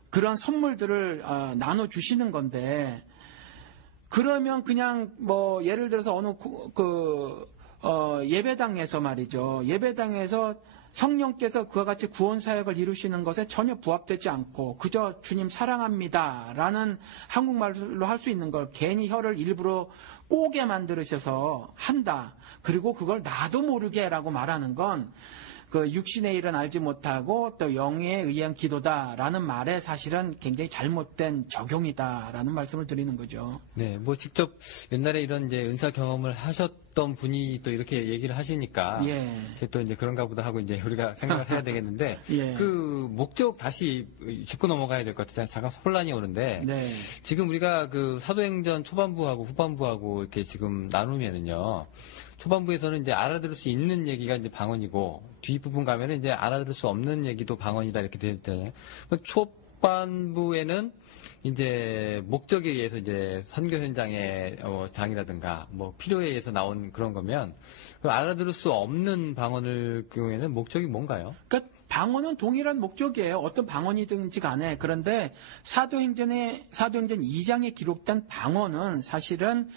그런 선물들을 나눠주시는 건데, 그러면 그냥 예를 들어서 어느 예배당에서 말이죠. 예배당에서 성령께서 그와 같이 구원사역을 이루시는 것에 전혀 부합되지 않고 그저 주님 사랑합니다 라는 한국말로 할 수 있는 걸 괜히 혀를 일부러 꼬게 만들으셔서 한다. 그리고 그걸 나도 모르게 라고 말하는 건 그 육신의 일은 알지 못하고 또 영에 의한 기도다라는 말에 사실은 굉장히 잘못된 적용이다라는 말씀을 드리는 거죠. 네, 직접 옛날에 이런 이제 은사 경험을 하셨던 분이 또 이렇게 얘기를 하시니까, 예. 또 이제 그런가 보다 하고 이제 우리가 생각을 해야 되겠는데, 예. 그 목적 다시 짚고 넘어가야 될 것 같아요. 잠깐 혼란이 오는데, 네. 지금 우리가 그 사도행전 초반부하고 후반부하고 이렇게 지금 나누면은요, 초반부에서는 이제 알아들을 수 있는 얘기가 이제 방언이고, 뒷부분 가면은 이제 알아들을 수 없는 얘기도 방언이다 이렇게 되어 있잖아요. 초반부에는 이제 목적에 의해서 이제 선교 현장의 장이라든가 필요에 의해서 나온 그런 거면, 그 알아들을 수 없는 방언을 경우에는 목적이 뭔가요? 그러니까 방언은 동일한 목적이에요. 어떤 방언이든지 간에. 그런데 사도행전 2장에 기록된 방언은 사실은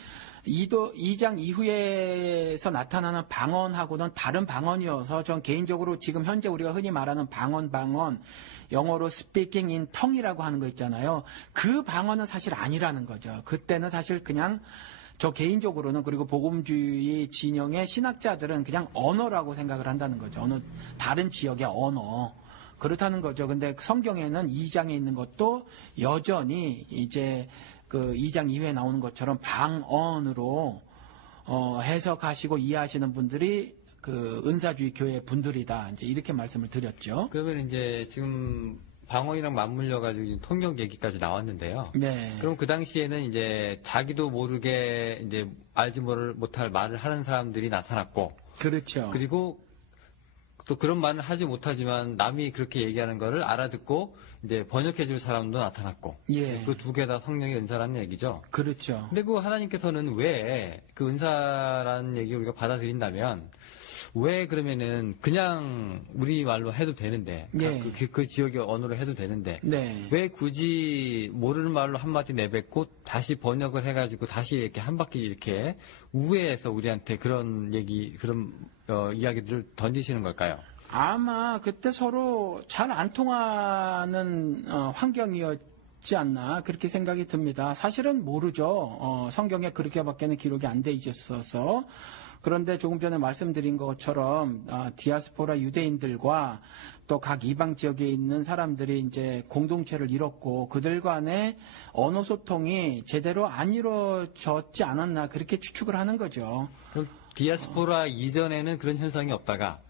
2장 이후에서 나타나는 방언하고는 다른 방언이어서, 전 개인적으로 지금 현재 우리가 흔히 말하는 방언, 영어로 speaking in tongue이라고 하는 거 있잖아요. 그 방언은 사실 아니라는 거죠. 그때는 사실 그냥 저 개인적으로는, 그리고 복음주의 진영의 신학자들은 그냥 언어라고 생각을 한다는 거죠. 어느 다른 지역의 언어. 그렇다는 거죠. 근데 성경에는 2장에 있는 것도 여전히 이제 그 2장 이후에 나오는 것처럼 방언으로 해석하시고 이해하시는 분들이 그 은사주의 교회 분들이다. 이제 이렇게 말씀을 드렸죠. 그러면 이제 지금 방언이랑 맞물려가지고 통역 얘기까지 나왔는데요. 네. 그럼 그 당시에는 이제 자기도 모르게 이제 알지 못할 말을 하는 사람들이 나타났고, 그렇죠. 그리고 또 그런 말을 하지 못하지만 남이 그렇게 얘기하는 거를 알아듣고 이제 번역해줄 사람도 나타났고, 예. 그 두 개 다 성령의 은사라는 얘기죠. 그렇죠. 근데 그 하나님께서는 왜 그 은사라는 얘기 우리가 받아들인다면 왜 그러면은 그냥 우리 말로 해도 되는데 예. 그 지역의 언어로 해도 되는데 네. 왜 굳이 모르는 말로 한마디 내뱉고 다시 번역을 해가지고 다시 이렇게 한 바퀴 이렇게 우회해서 우리한테 그런 이야기들을 던지시는 걸까요? 아마 그때 서로 잘 안 통하는 환경이었지 않나 그렇게 생각이 듭니다. 사실은 모르죠. 성경에 그렇게밖에는 기록이 안 돼 있었어서. 그런데 조금 전에 말씀드린 것처럼 디아스포라 유대인들과 또 각 이방 지역에 있는 사람들이 이제 공동체를 이뤘고 그들 간의 언어 소통이 제대로 안 이루어졌지 않았나 그렇게 추측을 하는 거죠. 그럼 디아스포라 이전에는 그런 현상이 없다가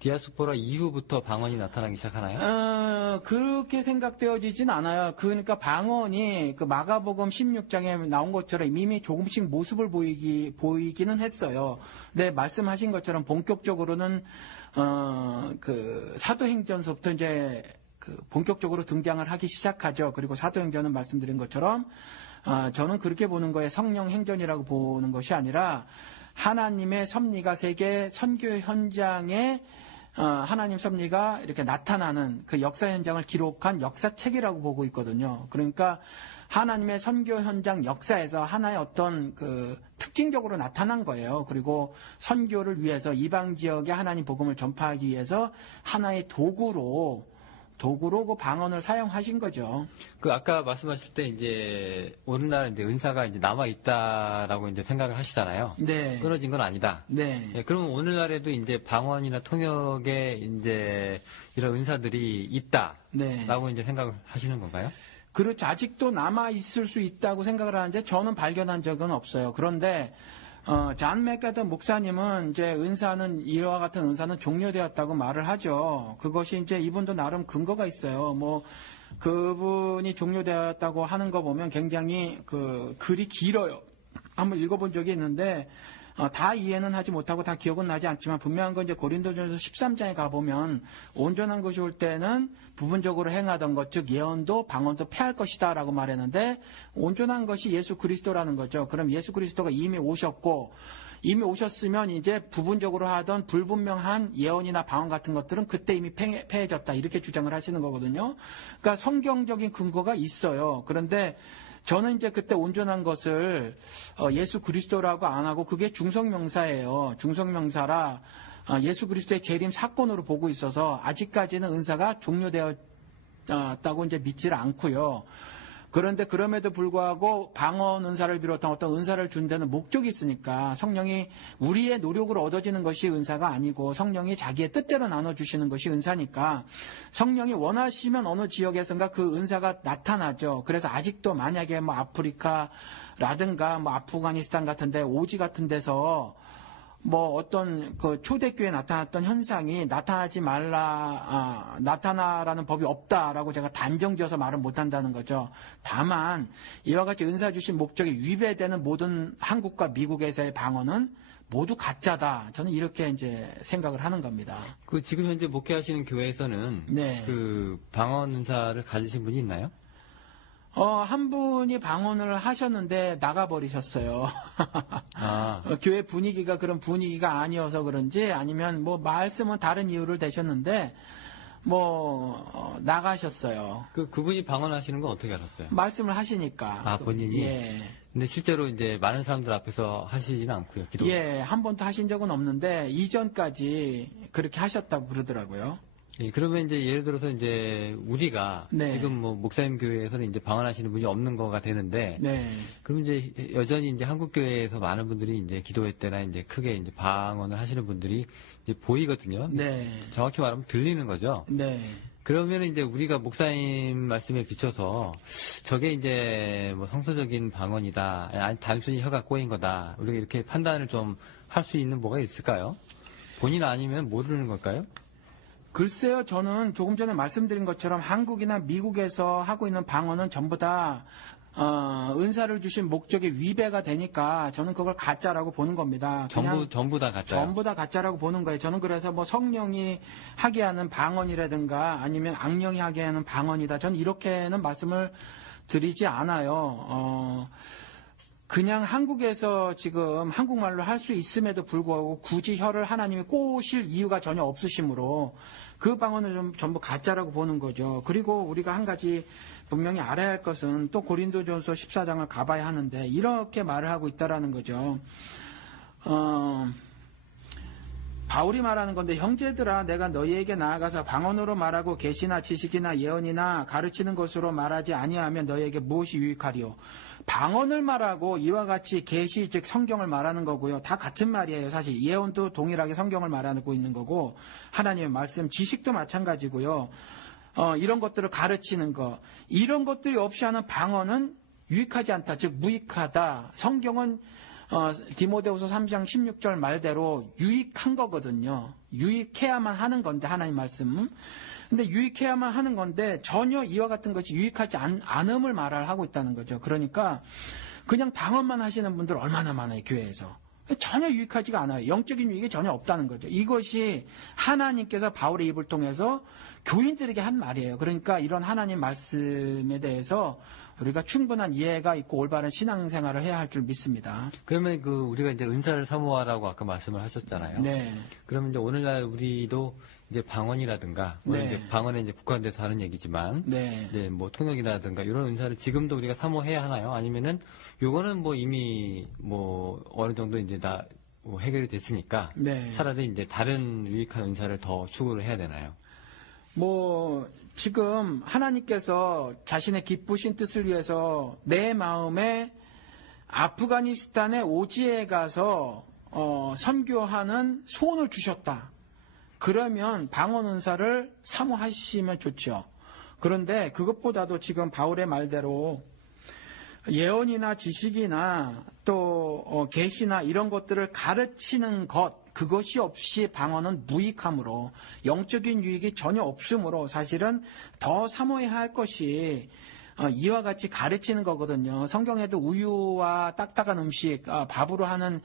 디아스포라 이후부터 방언이 나타나기 시작하나요? 그렇게 생각되어지진 않아요. 그러니까 방언이 그 마가복음 16장에 나온 것처럼 이미 조금씩 모습을 보이기는 했어요. 근데 말씀하신 것처럼 본격적으로는 그 사도행전서부터 이제 그 본격적으로 등장을 하기 시작하죠. 그리고 사도행전은 말씀드린 것처럼 저는 그렇게 보는 거에 성령 행전이라고 보는 것이 아니라 하나님의 섭리가 세계 선교 현장에 하나님 섭리가 이렇게 나타나는 그 역사 현장을 기록한 역사책이라고 보고 있거든요. 그러니까 하나님의 선교 현장 역사에서 하나의 어떤 그 특징적으로 나타난 거예요. 그리고 선교를 위해서 이방 지역에 하나님 복음을 전파하기 위해서 하나의 도구로 그 방언을 사용하신 거죠. 그 아까 말씀하실 때 이제 오늘날 이제 은사가 이제 남아 있다라고 이제 생각을 하시잖아요. 네. 끊어진 건 아니다. 네. 예, 그러면 오늘날에도 이제 방언이나 통역에 이제 이런 은사들이 있다라고 네. 이제 생각을 하시는 건가요? 그렇죠. 아직도 남아 있을 수 있다고 생각을 하는데 저는 발견한 적은 없어요. 그런데 잔 맥가더 목사님은 이제 은사는 이와 같은 은사는 종료되었다고 말을 하죠. 그것이 이제 이분도 나름 근거가 있어요. 뭐 그분이 종료되었다고 하는 거 보면 굉장히 그 글이 길어요. 한번 읽어본 적이 있는데 다 이해는 하지 못하고 다 기억은 나지 않지만 분명한 건 이제 고린도전서 13장에 가보면 온전한 것이 올 때는 부분적으로 행하던 것, 즉 예언도 방언도 패할 것이다 라고 말했는데 온전한 것이 예수 그리스도라는 거죠. 그럼 예수 그리스도가 이미 오셨고 이미 오셨으면 이제 부분적으로 하던 불분명한 예언이나 방언 같은 것들은 그때 이미 패해졌다 이렇게 주장을 하시는 거거든요. 그러니까 성경적인 근거가 있어요. 그런데 저는 이제 그때 온전한 것을 예수 그리스도라고 안 하고 그게 중성명사예요. 중성명사라 예수 그리스도의 재림 사건으로 보고 있어서 아직까지는 은사가 종료되었다고 이제 믿지를 않고요. 그런데 그럼에도 불구하고 방언 은사를 비롯한 어떤 은사를 준 데는 목적이 있으니까 성령이 우리의 노력으로 얻어지는 것이 은사가 아니고 성령이 자기의 뜻대로 나눠주시는 것이 은사니까 성령이 원하시면 어느 지역에선가 그 은사가 나타나죠. 그래서 아직도 만약에 뭐 아프리카라든가 뭐 아프가니스탄 같은데 오지 같은 데서 뭐 어떤 그 초대교회에 나타났던 현상이 나타나지 말라, 나타나라는 법이 없다라고 제가 단정지어서 말은 못한다는 거죠. 다만 이와 같이 은사 주신 목적이 위배되는 모든 한국과 미국에서의 방언은 모두 가짜다. 저는 이렇게 이제 생각을 하는 겁니다. 그 지금 현재 목회하시는 교회에서는 네. 그 방언 은사를 가지신 분이 있나요? 한 분이 방언을 하셨는데 나가버리셨어요. 교회 분위기가 그런 분위기가 아니어서 그런지 아니면 뭐 말씀은 다른 이유를 대셨는데 나가셨어요. 그분이 방언하시는 건 어떻게 알았어요? 말씀을 하시니까. 본인이? 예. 근데 실제로 이제 많은 사람들 앞에서 하시지는 않고요. 기도. 예, 한 번도 하신 적은 없는데 이전까지 그렇게 하셨다고 그러더라고요. 예, 그러면 이제 예를 들어서 이제 우리가 네. 지금 뭐 목사님 교회에서는 이제 방언하시는 분이 없는 거가 되는데, 네. 그럼 이제 여전히 이제 한국 교회에서 많은 분들이 이제 기도회 때나 이제 크게 이제 방언을 하시는 분들이 이제 보이거든요. 네. 정확히 말하면 들리는 거죠. 네. 그러면 이제 우리가 목사님 말씀에 비춰서 저게 이제 뭐 성서적인 방언이다, 아니 단순히 혀가 꼬인 거다, 우리가 이렇게 판단을 좀 할 수 있는 뭐가 있을까요? 본인 아니면 모르는 걸까요? 글쎄요, 저는 조금 전에 말씀드린 것처럼 한국이나 미국에서 하고 있는 방언은 전부 다 은사를 주신 목적에 위배가 되니까 저는 그걸 가짜라고 보는 겁니다. 전부 다 가짜요? 전부 다 가짜라고 보는 거예요. 저는 그래서 뭐 성령이 하게 하는 방언이라든가 아니면 악령이 하게 하는 방언이다. 저는 이렇게는 말씀을 드리지 않아요. 그냥 한국에서 지금 한국말로 할 수 있음에도 불구하고 굳이 혀를 하나님이 꼬실 이유가 전혀 없으시므로 그 방언은 좀 전부 가짜라고 보는 거죠. 그리고 우리가 한 가지 분명히 알아야 할 것은 또 고린도전서 14장을 가봐야 하는데 이렇게 말을 하고 있다라는 거죠. 바울이 말하는 건데 형제들아 내가 너희에게 나아가서 방언으로 말하고 계시나 지식이나 예언이나 가르치는 것으로 말하지 아니하면 너희에게 무엇이 유익하리요. 방언을 말하고 이와 같이 계시 즉 성경을 말하는 거고요. 다 같은 말이에요. 사실 예언도 동일하게 성경을 말하고 있는 거고 하나님의 말씀 지식도 마찬가지고요. 이런 것들을 가르치는 거 이런 것들이 없이 하는 방언은 유익하지 않다. 즉 무익하다. 성경은 디모데후서 3장 16절 말대로 유익한 거거든요. 유익해야만 하는 건데 하나님 말씀. 근데 유익해야만 하는 건데 전혀 이와 같은 것이 유익하지 않음을 말을 하고 있다는 거죠. 그러니까 그냥 방언만 하시는 분들 얼마나 많아요. 교회에서. 전혀 유익하지가 않아요. 영적인 유익이 전혀 없다는 거죠. 이것이 하나님께서 바울의 입을 통해서 교인들에게 한 말이에요. 그러니까 이런 하나님 말씀에 대해서 우리가 충분한 이해가 있고 올바른 신앙생활을 해야 할 줄 믿습니다. 그러면 우리가 이제 은사를 사모하라고 아까 말씀을 하셨잖아요. 네. 그러면 이제 오늘날 우리도 이제 방언이라든가, 네. 이제 방언에 이제 국한돼서 하는 얘기지만, 네. 네, 뭐 통역이라든가 이런 은사를 지금도 우리가 사모해야 하나요? 아니면은 요거는 뭐 이미 뭐 어느 정도 이제 다 뭐 해결이 됐으니까 네. 차라리 이제 다른 유익한 은사를 더 추구를 해야 되나요? 뭐 지금 하나님께서 자신의 기쁘신 뜻을 위해서 내 마음에 아프가니스탄의 오지에 가서 선교하는 소원을 주셨다. 그러면 방언 은사를 사모하시면 좋죠. 그런데 그것보다도 지금 바울의 말대로 예언이나 지식이나 또 계시나 이런 것들을 가르치는 것 그것이 없이 방언은 무익함으로 영적인 유익이 전혀 없으므로 사실은 더 사모해야 할 것이 이와 같이 가르치는 거거든요. 성경에도 우유와 딱딱한 음식 밥으로 하는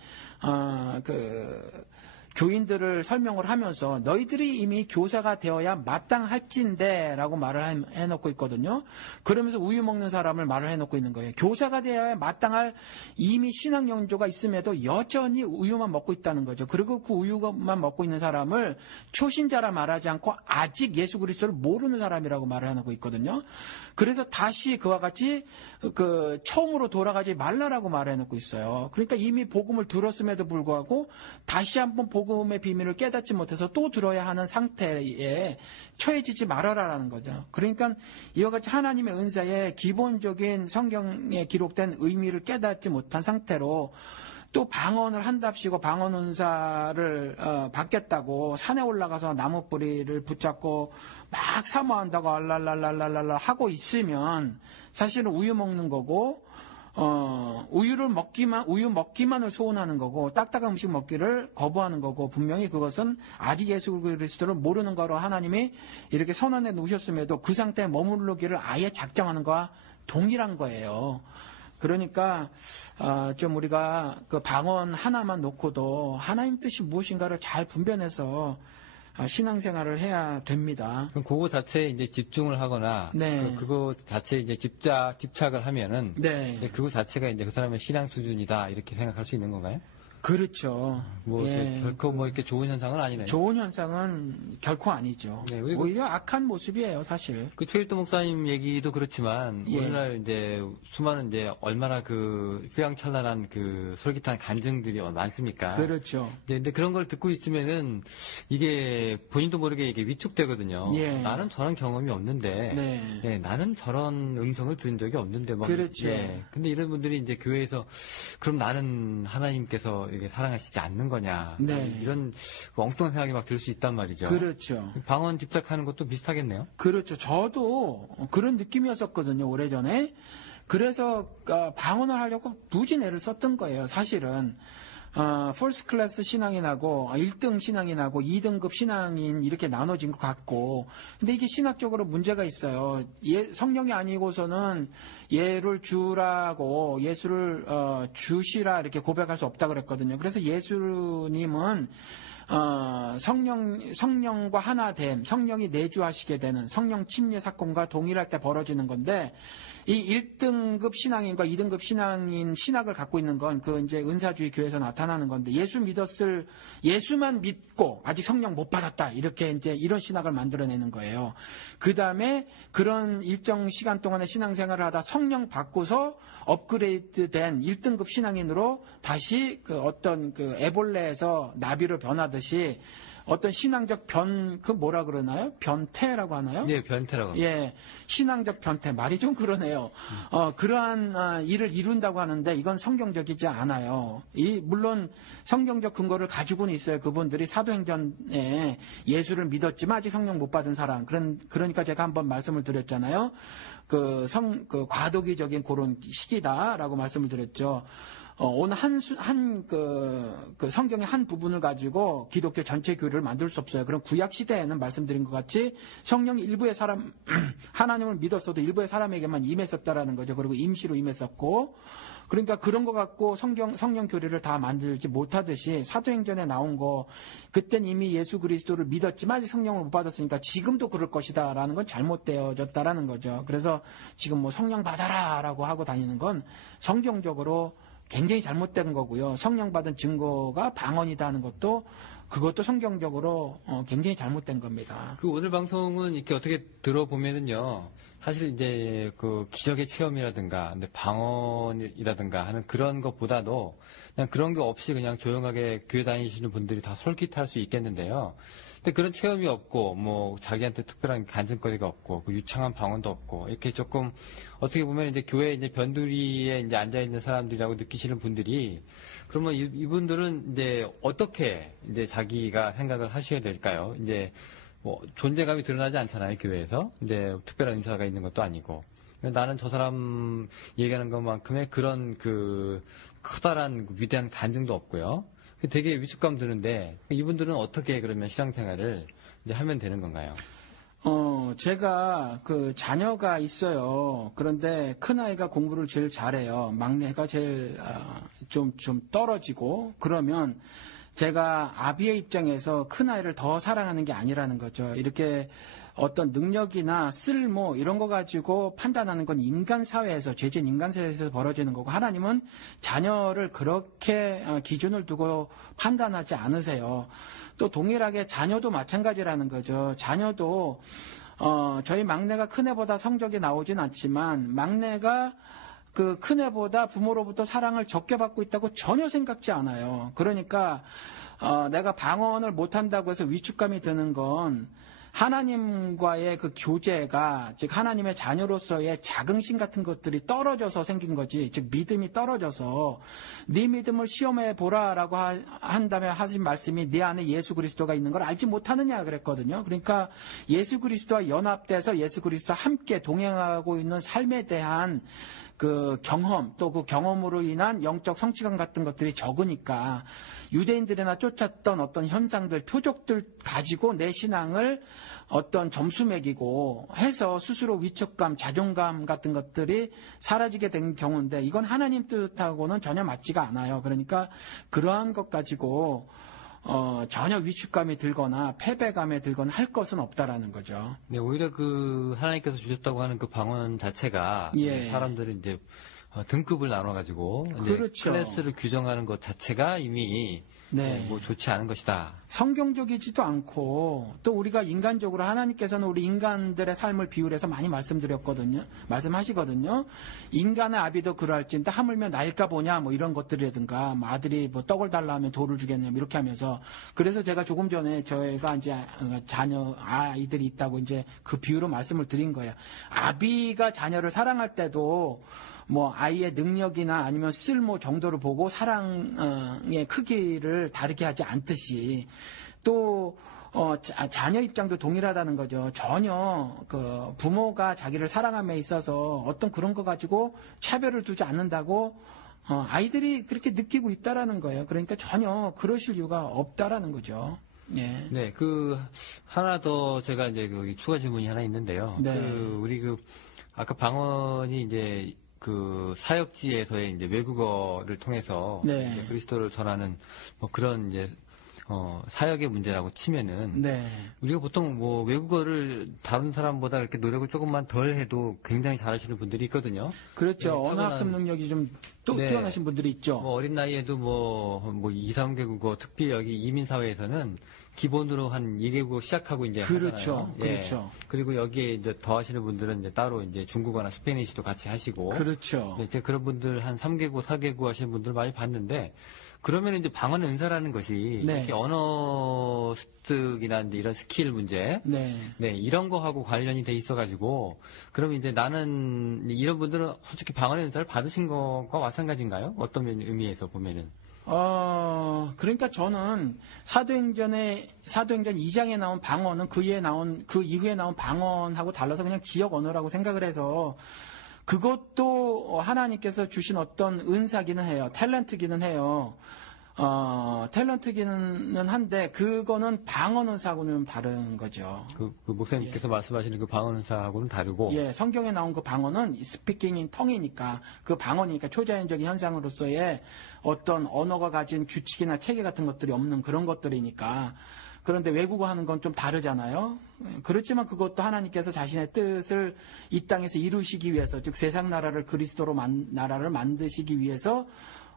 교인들을 설명을 하면서 너희들이 이미 교사가 되어야 마땅할진데 라고 말을 해놓고 있거든요. 그러면서 우유 먹는 사람을 말을 해놓고 있는 거예요. 교사가 되어야 마땅할 이미 신앙 연조가 있음에도 여전히 우유만 먹고 있다는 거죠. 그리고 그 우유만 먹고 있는 사람을 초신자라 말하지 않고 아직 예수 그리스도를 모르는 사람이라고 말을 해놓고 있거든요. 그래서 다시 그와 같이 처음으로 돌아가지 말라라고 말해놓고 있어요. 그러니까 이미 복음을 들었음에도 불구하고 다시 한번 복음의 비밀을 깨닫지 못해서 또 들어야 하는 상태에 처해지지 말아라라는 거죠. 그러니까 이와 같이 하나님의 은사의 기본적인 성경에 기록된 의미를 깨닫지 못한 상태로 또 방언을 한답시고 방언 은사를 받겠다고 산에 올라가서 나무 뿌리를 붙잡고 막 사모한다고 알랄랄랄랄라 하고 있으면 사실은 우유 먹는 거고 우유 먹기만을 소원하는 거고 딱딱한 음식 먹기를 거부하는 거고 분명히 그것은 아직 예수 그리스도를 모르는 거로 하나님이 이렇게 선언해 놓으셨음에도 그 상태에 머무르기를 아예 작정하는 거와 동일한 거예요. 그러니까 좀 우리가 그 방언 하나만 놓고도 하나님 뜻이 무엇인가를 잘 분별해서 신앙생활을 해야 됩니다. 그럼 그거 자체에 이제 집중을 하거나 네. 그거 자체에 이제 집착을 하면은 네. 이제 그거 자체가 이제 그 사람의 신앙 수준이다 이렇게 생각할 수 있는 건가요? 그렇죠. 결코 뭐 이렇게 좋은 현상은 아니네요. 좋은 현상은 결코 아니죠. 네, 오히려 악한 모습이에요, 사실. 그 최일도 목사님 얘기도 그렇지만 예. 오늘날 이제 수많은 이제 얼마나 휘황찬란한 솔깃한 간증들이 많습니까? 그렇죠. 근데 그런 걸 듣고 있으면은 이게 본인도 모르게 이게 위축되거든요. 예. 나는 저런 경험이 없는데, 네. 네, 나는 저런 음성을 들은 적이 없는데, 그렇죠. 네. 근데 이런 분들이 이제 교회에서 그럼 나는 하나님께서 이게 사랑하시지 않는 거냐? 네. 이런 엉뚱한 생각이 막 들 수 있단 말이죠. 그렇죠. 방언 집착하는 것도 비슷하겠네요. 그렇죠. 저도 그런 느낌이었었거든요, 오래전에. 그래서 방언을 하려고 무지 애를 썼던 거예요, 사실은. 퍼스트 클래스 신앙인하고 1등 신앙인하고 2등급 신앙인 이렇게 나눠진 것 같고, 근데 이게 신학적으로 문제가 있어요. 성령이 아니고서는 예를 주라고 예수를 주시라 이렇게 고백할 수 없다 그랬거든요. 그래서 예수님은 성령과 하나됨, 성령이 내주하시게 되는 성령 침례 사건과 동일할 때 벌어지는 건데, 이 1등급 신앙인과 2등급 신앙인 신학을 갖고 있는 건 그 이제 은사주의 교회에서 나타나는 건데, 예수만 믿고 아직 성령 못 받았다, 이렇게 이제 이런 신학을 만들어내는 거예요. 그 다음에 그런 일정 시간 동안의 신앙생활을 하다 성령 받고서 업그레이드된 1등급 신앙인으로 다시 그 어떤 그 애벌레에서 나비로 변하듯이 어떤 신앙적 그 뭐라 그러나요? 변태라고 하나요? 네, 변태라고 합니다. 예, 신앙적 변태. 말이 좀 그러네요. 그러한 일을 이룬다고 하는데 이건 성경적이지 않아요. 물론 성경적 근거를 가지고는 있어요. 그분들이 사도행전에 예수를 믿었지만 아직 성령 못 받은 사람. 그러니까 제가 한번 말씀을 드렸잖아요. 그 과도기적인 그런 시기다라고 말씀을 드렸죠. 오늘 그 성경의 한 부분을 가지고 기독교 전체 교회를 만들 수 없어요. 그럼 구약 시대에는 말씀드린 것 같이 성령이 일부의 사람, 하나님을 믿었어도 일부의 사람에게만 임했었다라는 거죠. 그리고 임시로 임했었고, 그러니까 그런 거 갖고 성령 교회를 다 만들지 못하듯이 사도행전에 나온 거, 그땐 이미 예수 그리스도를 믿었지만 아직 성령을 못 받았으니까 지금도 그럴 것이다라는 건 잘못되어졌다라는 거죠. 그래서 지금 뭐 성령 받아라라고 하고 다니는 건 성경적으로 굉장히 잘못된 거고요. 성령 받은 증거가 방언이다 하는 것도 그것도 성경적으로 굉장히 잘못된 겁니다. 그 오늘 방송은 이렇게 어떻게 들어보면은요, 사실 이제 그 기적의 체험이라든가, 근데 방언이라든가 하는 그런 것보다도 그냥 그런 게 없이 그냥 조용하게 교회 다니시는 분들이 다 솔깃할 수 있겠는데요. 근데 그런 체험이 없고, 뭐, 자기한테 특별한 간증거리가 없고, 그 유창한 방언도 없고, 이렇게 조금, 어떻게 보면 이제 교회 이제 변두리에 이제 앉아있는 사람들이라고 느끼시는 분들이, 그러면 이분들은 이제 어떻게 이제 자기가 생각을 하셔야 될까요? 이제 뭐, 존재감이 드러나지 않잖아요, 교회에서. 이제 특별한 인사가 있는 것도 아니고. 나는 저 사람 얘기하는 것만큼의 그런 그, 커다란 위대한 간증도 없고요. 되게 위축감 드는데 이분들은 어떻게 그러면 신앙생활을 이제 하면 되는 건가요? 제가 그 자녀가 있어요. 그런데 큰아이가 공부를 제일 잘해요. 막내가 제일 좀 떨어지고, 그러면 제가 아비의 입장에서 큰아이를 더 사랑하는 게 아니라는 거죠. 이렇게 어떤 능력이나 쓸모 이런 거 가지고 판단하는 건 인간 사회에서, 죄진 인간 사회에서 벌어지는 거고, 하나님은 자녀를 그렇게 기준을 두고 판단하지 않으세요. 또 동일하게 자녀도 마찬가지라는 거죠. 자녀도 저희 막내가 큰애보다 성적이 나오진 않지만 막내가 그 큰애보다 부모로부터 사랑을 적게 받고 있다고 전혀 생각지 않아요. 그러니까 내가 방언을 못한다고 해서 위축감이 드는 건 하나님과의 그 교제가, 즉 하나님의 자녀로서의 자긍심 같은 것들이 떨어져서 생긴 거지, 즉 믿음이 떨어져서, 네 믿음을 시험해 보라라고 한 다음에 하신 말씀이 네 안에 예수 그리스도가 있는 걸 알지 못하느냐 그랬거든요. 그러니까 예수 그리스도와 연합돼서 예수 그리스도와 함께 동행하고 있는 삶에 대한 그 경험, 또 그 경험으로 인한 영적 성취감 같은 것들이 적으니까 유대인들이나 쫓았던 어떤 현상들, 표적들 가지고 내 신앙을 어떤 점수 매기고 해서 스스로 위축감, 자존감 같은 것들이 사라지게 된 경우인데, 이건 하나님 뜻하고는 전혀 맞지가 않아요. 그러니까 그러한 것 가지고 전혀 위축감이 들거나 패배감에 들거나 할 것은 없다라는 거죠. 네, 오히려 그 하나님께서 주셨다고 하는 그 방언 자체가, 예. 사람들이 이제 등급을 나눠가지고 그렇죠. 클래스를 규정하는 것 자체가 이미 네. 뭐 좋지 않은 것이다. 성경적이지도 않고, 또 우리가 인간적으로 하나님께서는 우리 인간들의 삶을 비유해서 많이 말씀하시거든요. 인간의 아비도 그러할진데 하물며 나일까 보냐, 뭐 이런 것들이라든가, 뭐 아들이 뭐 떡을 달라 하면 돌을 주겠냐, 뭐 이렇게 하면서. 그래서 제가 조금 전에 저희가 이제 아이들이 있다고 이제 그 비유로 말씀을 드린 거예요. 아비가 자녀를 사랑할 때도 뭐 아이의 능력이나 아니면 쓸모 정도를 보고 사랑의 크기를 다르게 하지 않듯이, 또 자녀 입장도 동일하다는 거죠. 전혀 그 부모가 자기를 사랑함에 있어서 어떤 그런 거 가지고 차별을 두지 않는다고 아이들이 그렇게 느끼고 있다라는 거예요. 그러니까 전혀 그러실 이유가 없다라는 거죠. 예. 네, 하나 더 제가 이제 추가 질문이 하나 있는데요. 네. 아까 방언이 이제 사역지에서의 이제 외국어를 통해서 네. 이제 그리스도를 전하는 뭐 그런 이제 사역의 문제라고 치면은 네. 우리가 보통 뭐 외국어를 다른 사람보다 이렇게 노력을 조금만 덜 해도 굉장히 잘하시는 분들이 있거든요. 그렇죠. 네, 언어 학습 능력이 좀 네. 뛰어나신 분들이 있죠. 뭐 어린 나이에도 뭐 2, 3개국어, 특히 여기 이민사회에서는 기본으로 한 2개국어 시작하고 이제 그렇죠. 하잖아요. 그렇죠. 그리고 여기에 이제 더 하시는 분들은 이제 따로 이제 중국어나 스페니쉬도 같이 하시고. 그렇죠. 네, 제가 그런 분들 한 3개국, 4개국 하시는 분들 많이 봤는데, 그러면 이제 방언 은사라는 것이 네. 이렇게 언어 습득이나 이제 이런 스킬 문제, 네. 네, 이런 거하고 관련이 돼 있어가지고, 그럼 이제 나는 이런 분들은 솔직히 방언의 은사를 받으신 거와 마찬가지인가요? 어떤 의미에서 보면은? 그러니까 저는 사도행전 2장에 나온 방언은 그 이후에 나온 방언하고 달라서 그냥 지역 언어라고 생각을 해서 그것도 하나님께서 주신 어떤 은사기는 해요. 탤런트기는 해요. 탤런트기는 한데 그거는 방언 은사하고는 좀 다른 거죠. 그 목사님께서 말씀하시는 그 방언 은사하고는 다르고. 예, 성경에 나온 그 방언은 스피킹인 텅이니까 그 방언이니까 초자연적인 현상으로서의 어떤 언어가 가진 규칙이나 체계 같은 것들이 없는 그런 것들이니까. 그런데 외국어 하는 건 좀 다르잖아요. 그렇지만 그것도 하나님께서 자신의 뜻을 이 땅에서 이루시기 위해서, 즉 세상 나라를 그리스도로 나라를 만드시기 위해서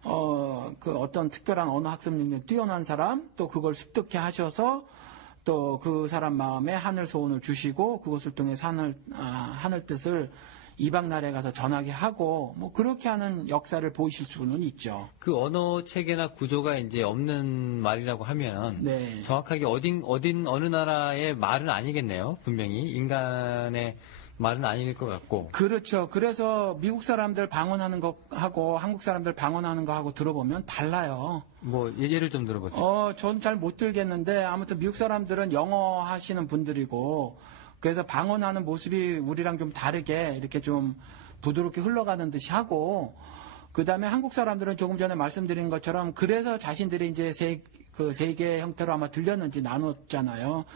어떤 특별한 언어 학습 능력 뛰어난 사람, 또 그걸 습득해 하셔서 또 그 사람 마음에 하늘 소원을 주시고 그것을 통해서 하늘 뜻을 이방 나라에 가서 전하게 하고 뭐 그렇게 하는 역사를 보이실 수는 있죠. 그 언어 체계나 구조가 이제 없는 말이라고 하면 네. 정확하게 어느 나라의 말은 아니겠네요. 분명히 인간의 말은 아닐 것 같고. 그렇죠. 그래서 미국 사람들 방언하는 거하고 한국 사람들 방언하는 거하고 들어보면 달라요. 뭐 예를 좀 들어보세요. 전 잘 못 들겠는데 아무튼 미국 사람들은 영어 하시는 분들이고 그래서 방언하는 모습이 우리랑 좀 다르게 이렇게 좀 부드럽게 흘러가는 듯이 하고 그 다음에 한국 사람들은 조금 전에 말씀드린 것처럼 그래서 자신들이 이제 세계 형태로 아마 들렸는지 나눴잖아요.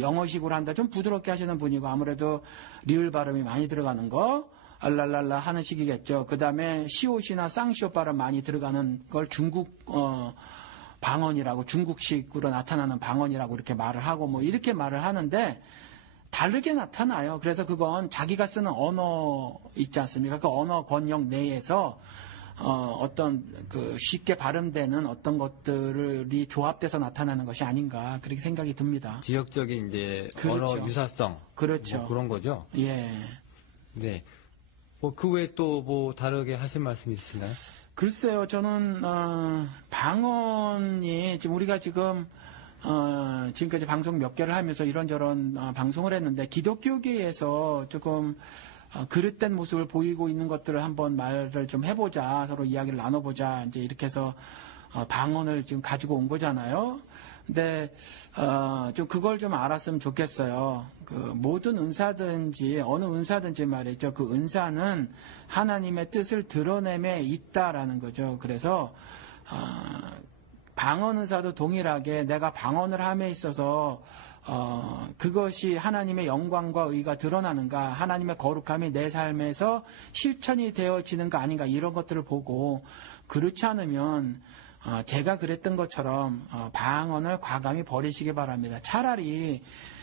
영어식으로 한다. 좀 부드럽게 하시는 분이고 아무래도 리을 발음이 많이 들어가는 거 알랄랄라 하는 식이겠죠. 그 다음에 시옷이나 쌍시옷 발음 많이 들어가는 걸 중국 방언이라고 중국식으로 나타나는 방언이라고 이렇게 말을 하고 뭐 이렇게 말을 하는데 다르게 나타나요. 그래서 그건 자기가 쓰는 언어 있지 않습니까? 그 언어 권역 내에서 어떤 쉽게 발음되는 어떤 것들이 조합돼서 나타나는 것이 아닌가 그렇게 생각이 듭니다. 지역적인 이제 그렇죠. 언어 유사성. 그렇죠. 뭐 그런 거죠. 예. 네. 뭐 그 외에 또 뭐 다르게 하실 말씀 있으신가요? 글쎄요, 저는 방언이 지금 우리가 지금까지 방송 몇 개를 하면서 이런저런 방송을 했는데 기독교계에서 조금 그릇된 모습을 보이고 있는 것들을 한번 말을 좀 해보자, 서로 이야기를 나눠보자, 이제 이렇게 해서 방언을 지금 가지고 온 거잖아요. 근데 좀 그걸 좀 알았으면 좋겠어요. 그 모든 은사든지 어느 은사든지 말이죠. 그 은사는 하나님의 뜻을 드러냄에 있다라는 거죠. 그래서 방언 은사도 동일하게 내가 방언을 함에 있어서 그것이 하나님의 영광과 의가 드러나는가, 하나님의 거룩함이 내 삶에서 실천이 되어지는가 아닌가 이런 것들을 보고 그렇지 않으면 제가 그랬던 것처럼 방언을 과감히 버리시기 바랍니다. 차라리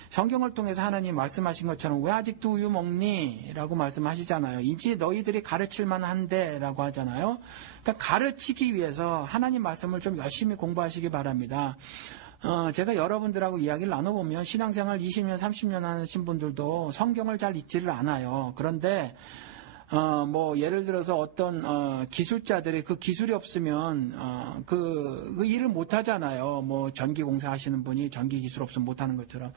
성경을 통해서 하나님 말씀하신 것처럼 왜 아직도 우유 먹니? 라고 말씀하시잖아요. 이제 너희들이 가르칠 만한데 라고 하잖아요. 그러니까 가르치기 위해서 하나님 말씀을 좀 열심히 공부하시기 바랍니다. 제가 여러분들하고 이야기를 나눠보면 신앙생활 20년, 30년 하신 분들도 성경을 잘 읽지를 않아요. 그런데 뭐 예를 들어서 어떤 기술자들이 그 기술이 없으면 그 일을 못 하잖아요. 뭐 전기 공사 하시는 분이 전기 기술 없으면 못 하는 것처럼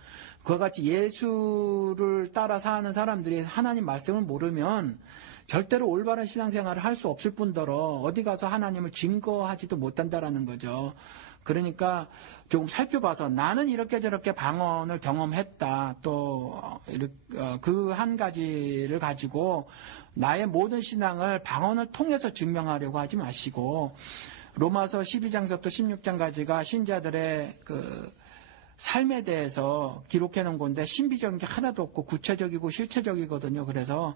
그와 같이 예수를 따라 사는 사람들이 하나님 말씀을 모르면 절대로 올바른 신앙생활을 할 수 없을 뿐더러 어디 가서 하나님을 증거하지도 못한다라는 거죠. 그러니까 조금 살펴봐서 나는 이렇게 저렇게 방언을 경험했다. 또 그 한 가지를 가지고 나의 모든 신앙을 방언을 통해서 증명하려고 하지 마시고 로마서 12장서부터 16장까지가 신자들의 그 삶에 대해서 기록해 놓은 건데 신비적인 게 하나도 없고 구체적이고 실체적이거든요. 그래서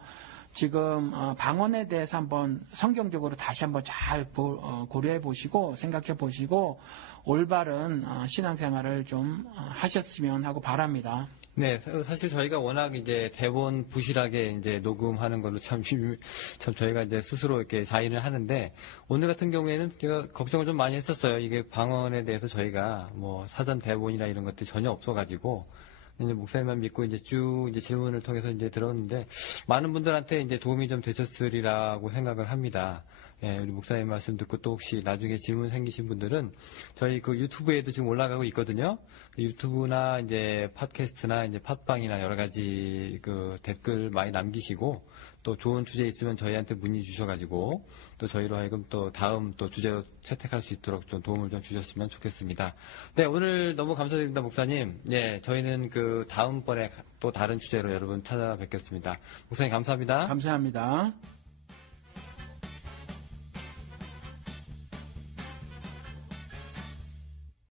지금 방언에 대해서 한번 성경적으로 다시 한번 잘 고려해 보시고 생각해 보시고 올바른 신앙생활을 좀 하셨으면 하고 바랍니다. 네, 사실 저희가 워낙 이제 대본 부실하게 이제 녹음하는 걸로 참 저희가 이제 스스로 이렇게 자인을 하는데 오늘 같은 경우에는 제가 걱정을 좀 많이 했었어요. 이게 방언에 대해서 저희가 뭐 사전 대본이나 이런 것들이 전혀 없어가지고 이제 목사님만 믿고 이제 쭉 이제 질문을 통해서 이제 들었는데 많은 분들한테 이제 도움이 좀 되셨으리라고 생각을 합니다. 예, 우리 목사님 말씀 듣고 또 혹시 나중에 질문 생기신 분들은 저희 그 유튜브에도 지금 올라가고 있거든요. 그 유튜브나 이제 팟캐스트나 이제 팟빵이나 여러 가지 그 댓글 많이 남기시고 또 좋은 주제 있으면 저희한테 문의 주셔가지고 또 저희로 하여금 또 다음 또 주제로 채택할 수 있도록 좀 도움을 좀 주셨으면 좋겠습니다. 네, 오늘 너무 감사드립니다, 목사님. 예, 저희는 그 다음번에 또 다른 주제로 여러분 찾아뵙겠습니다. 목사님 감사합니다. 감사합니다.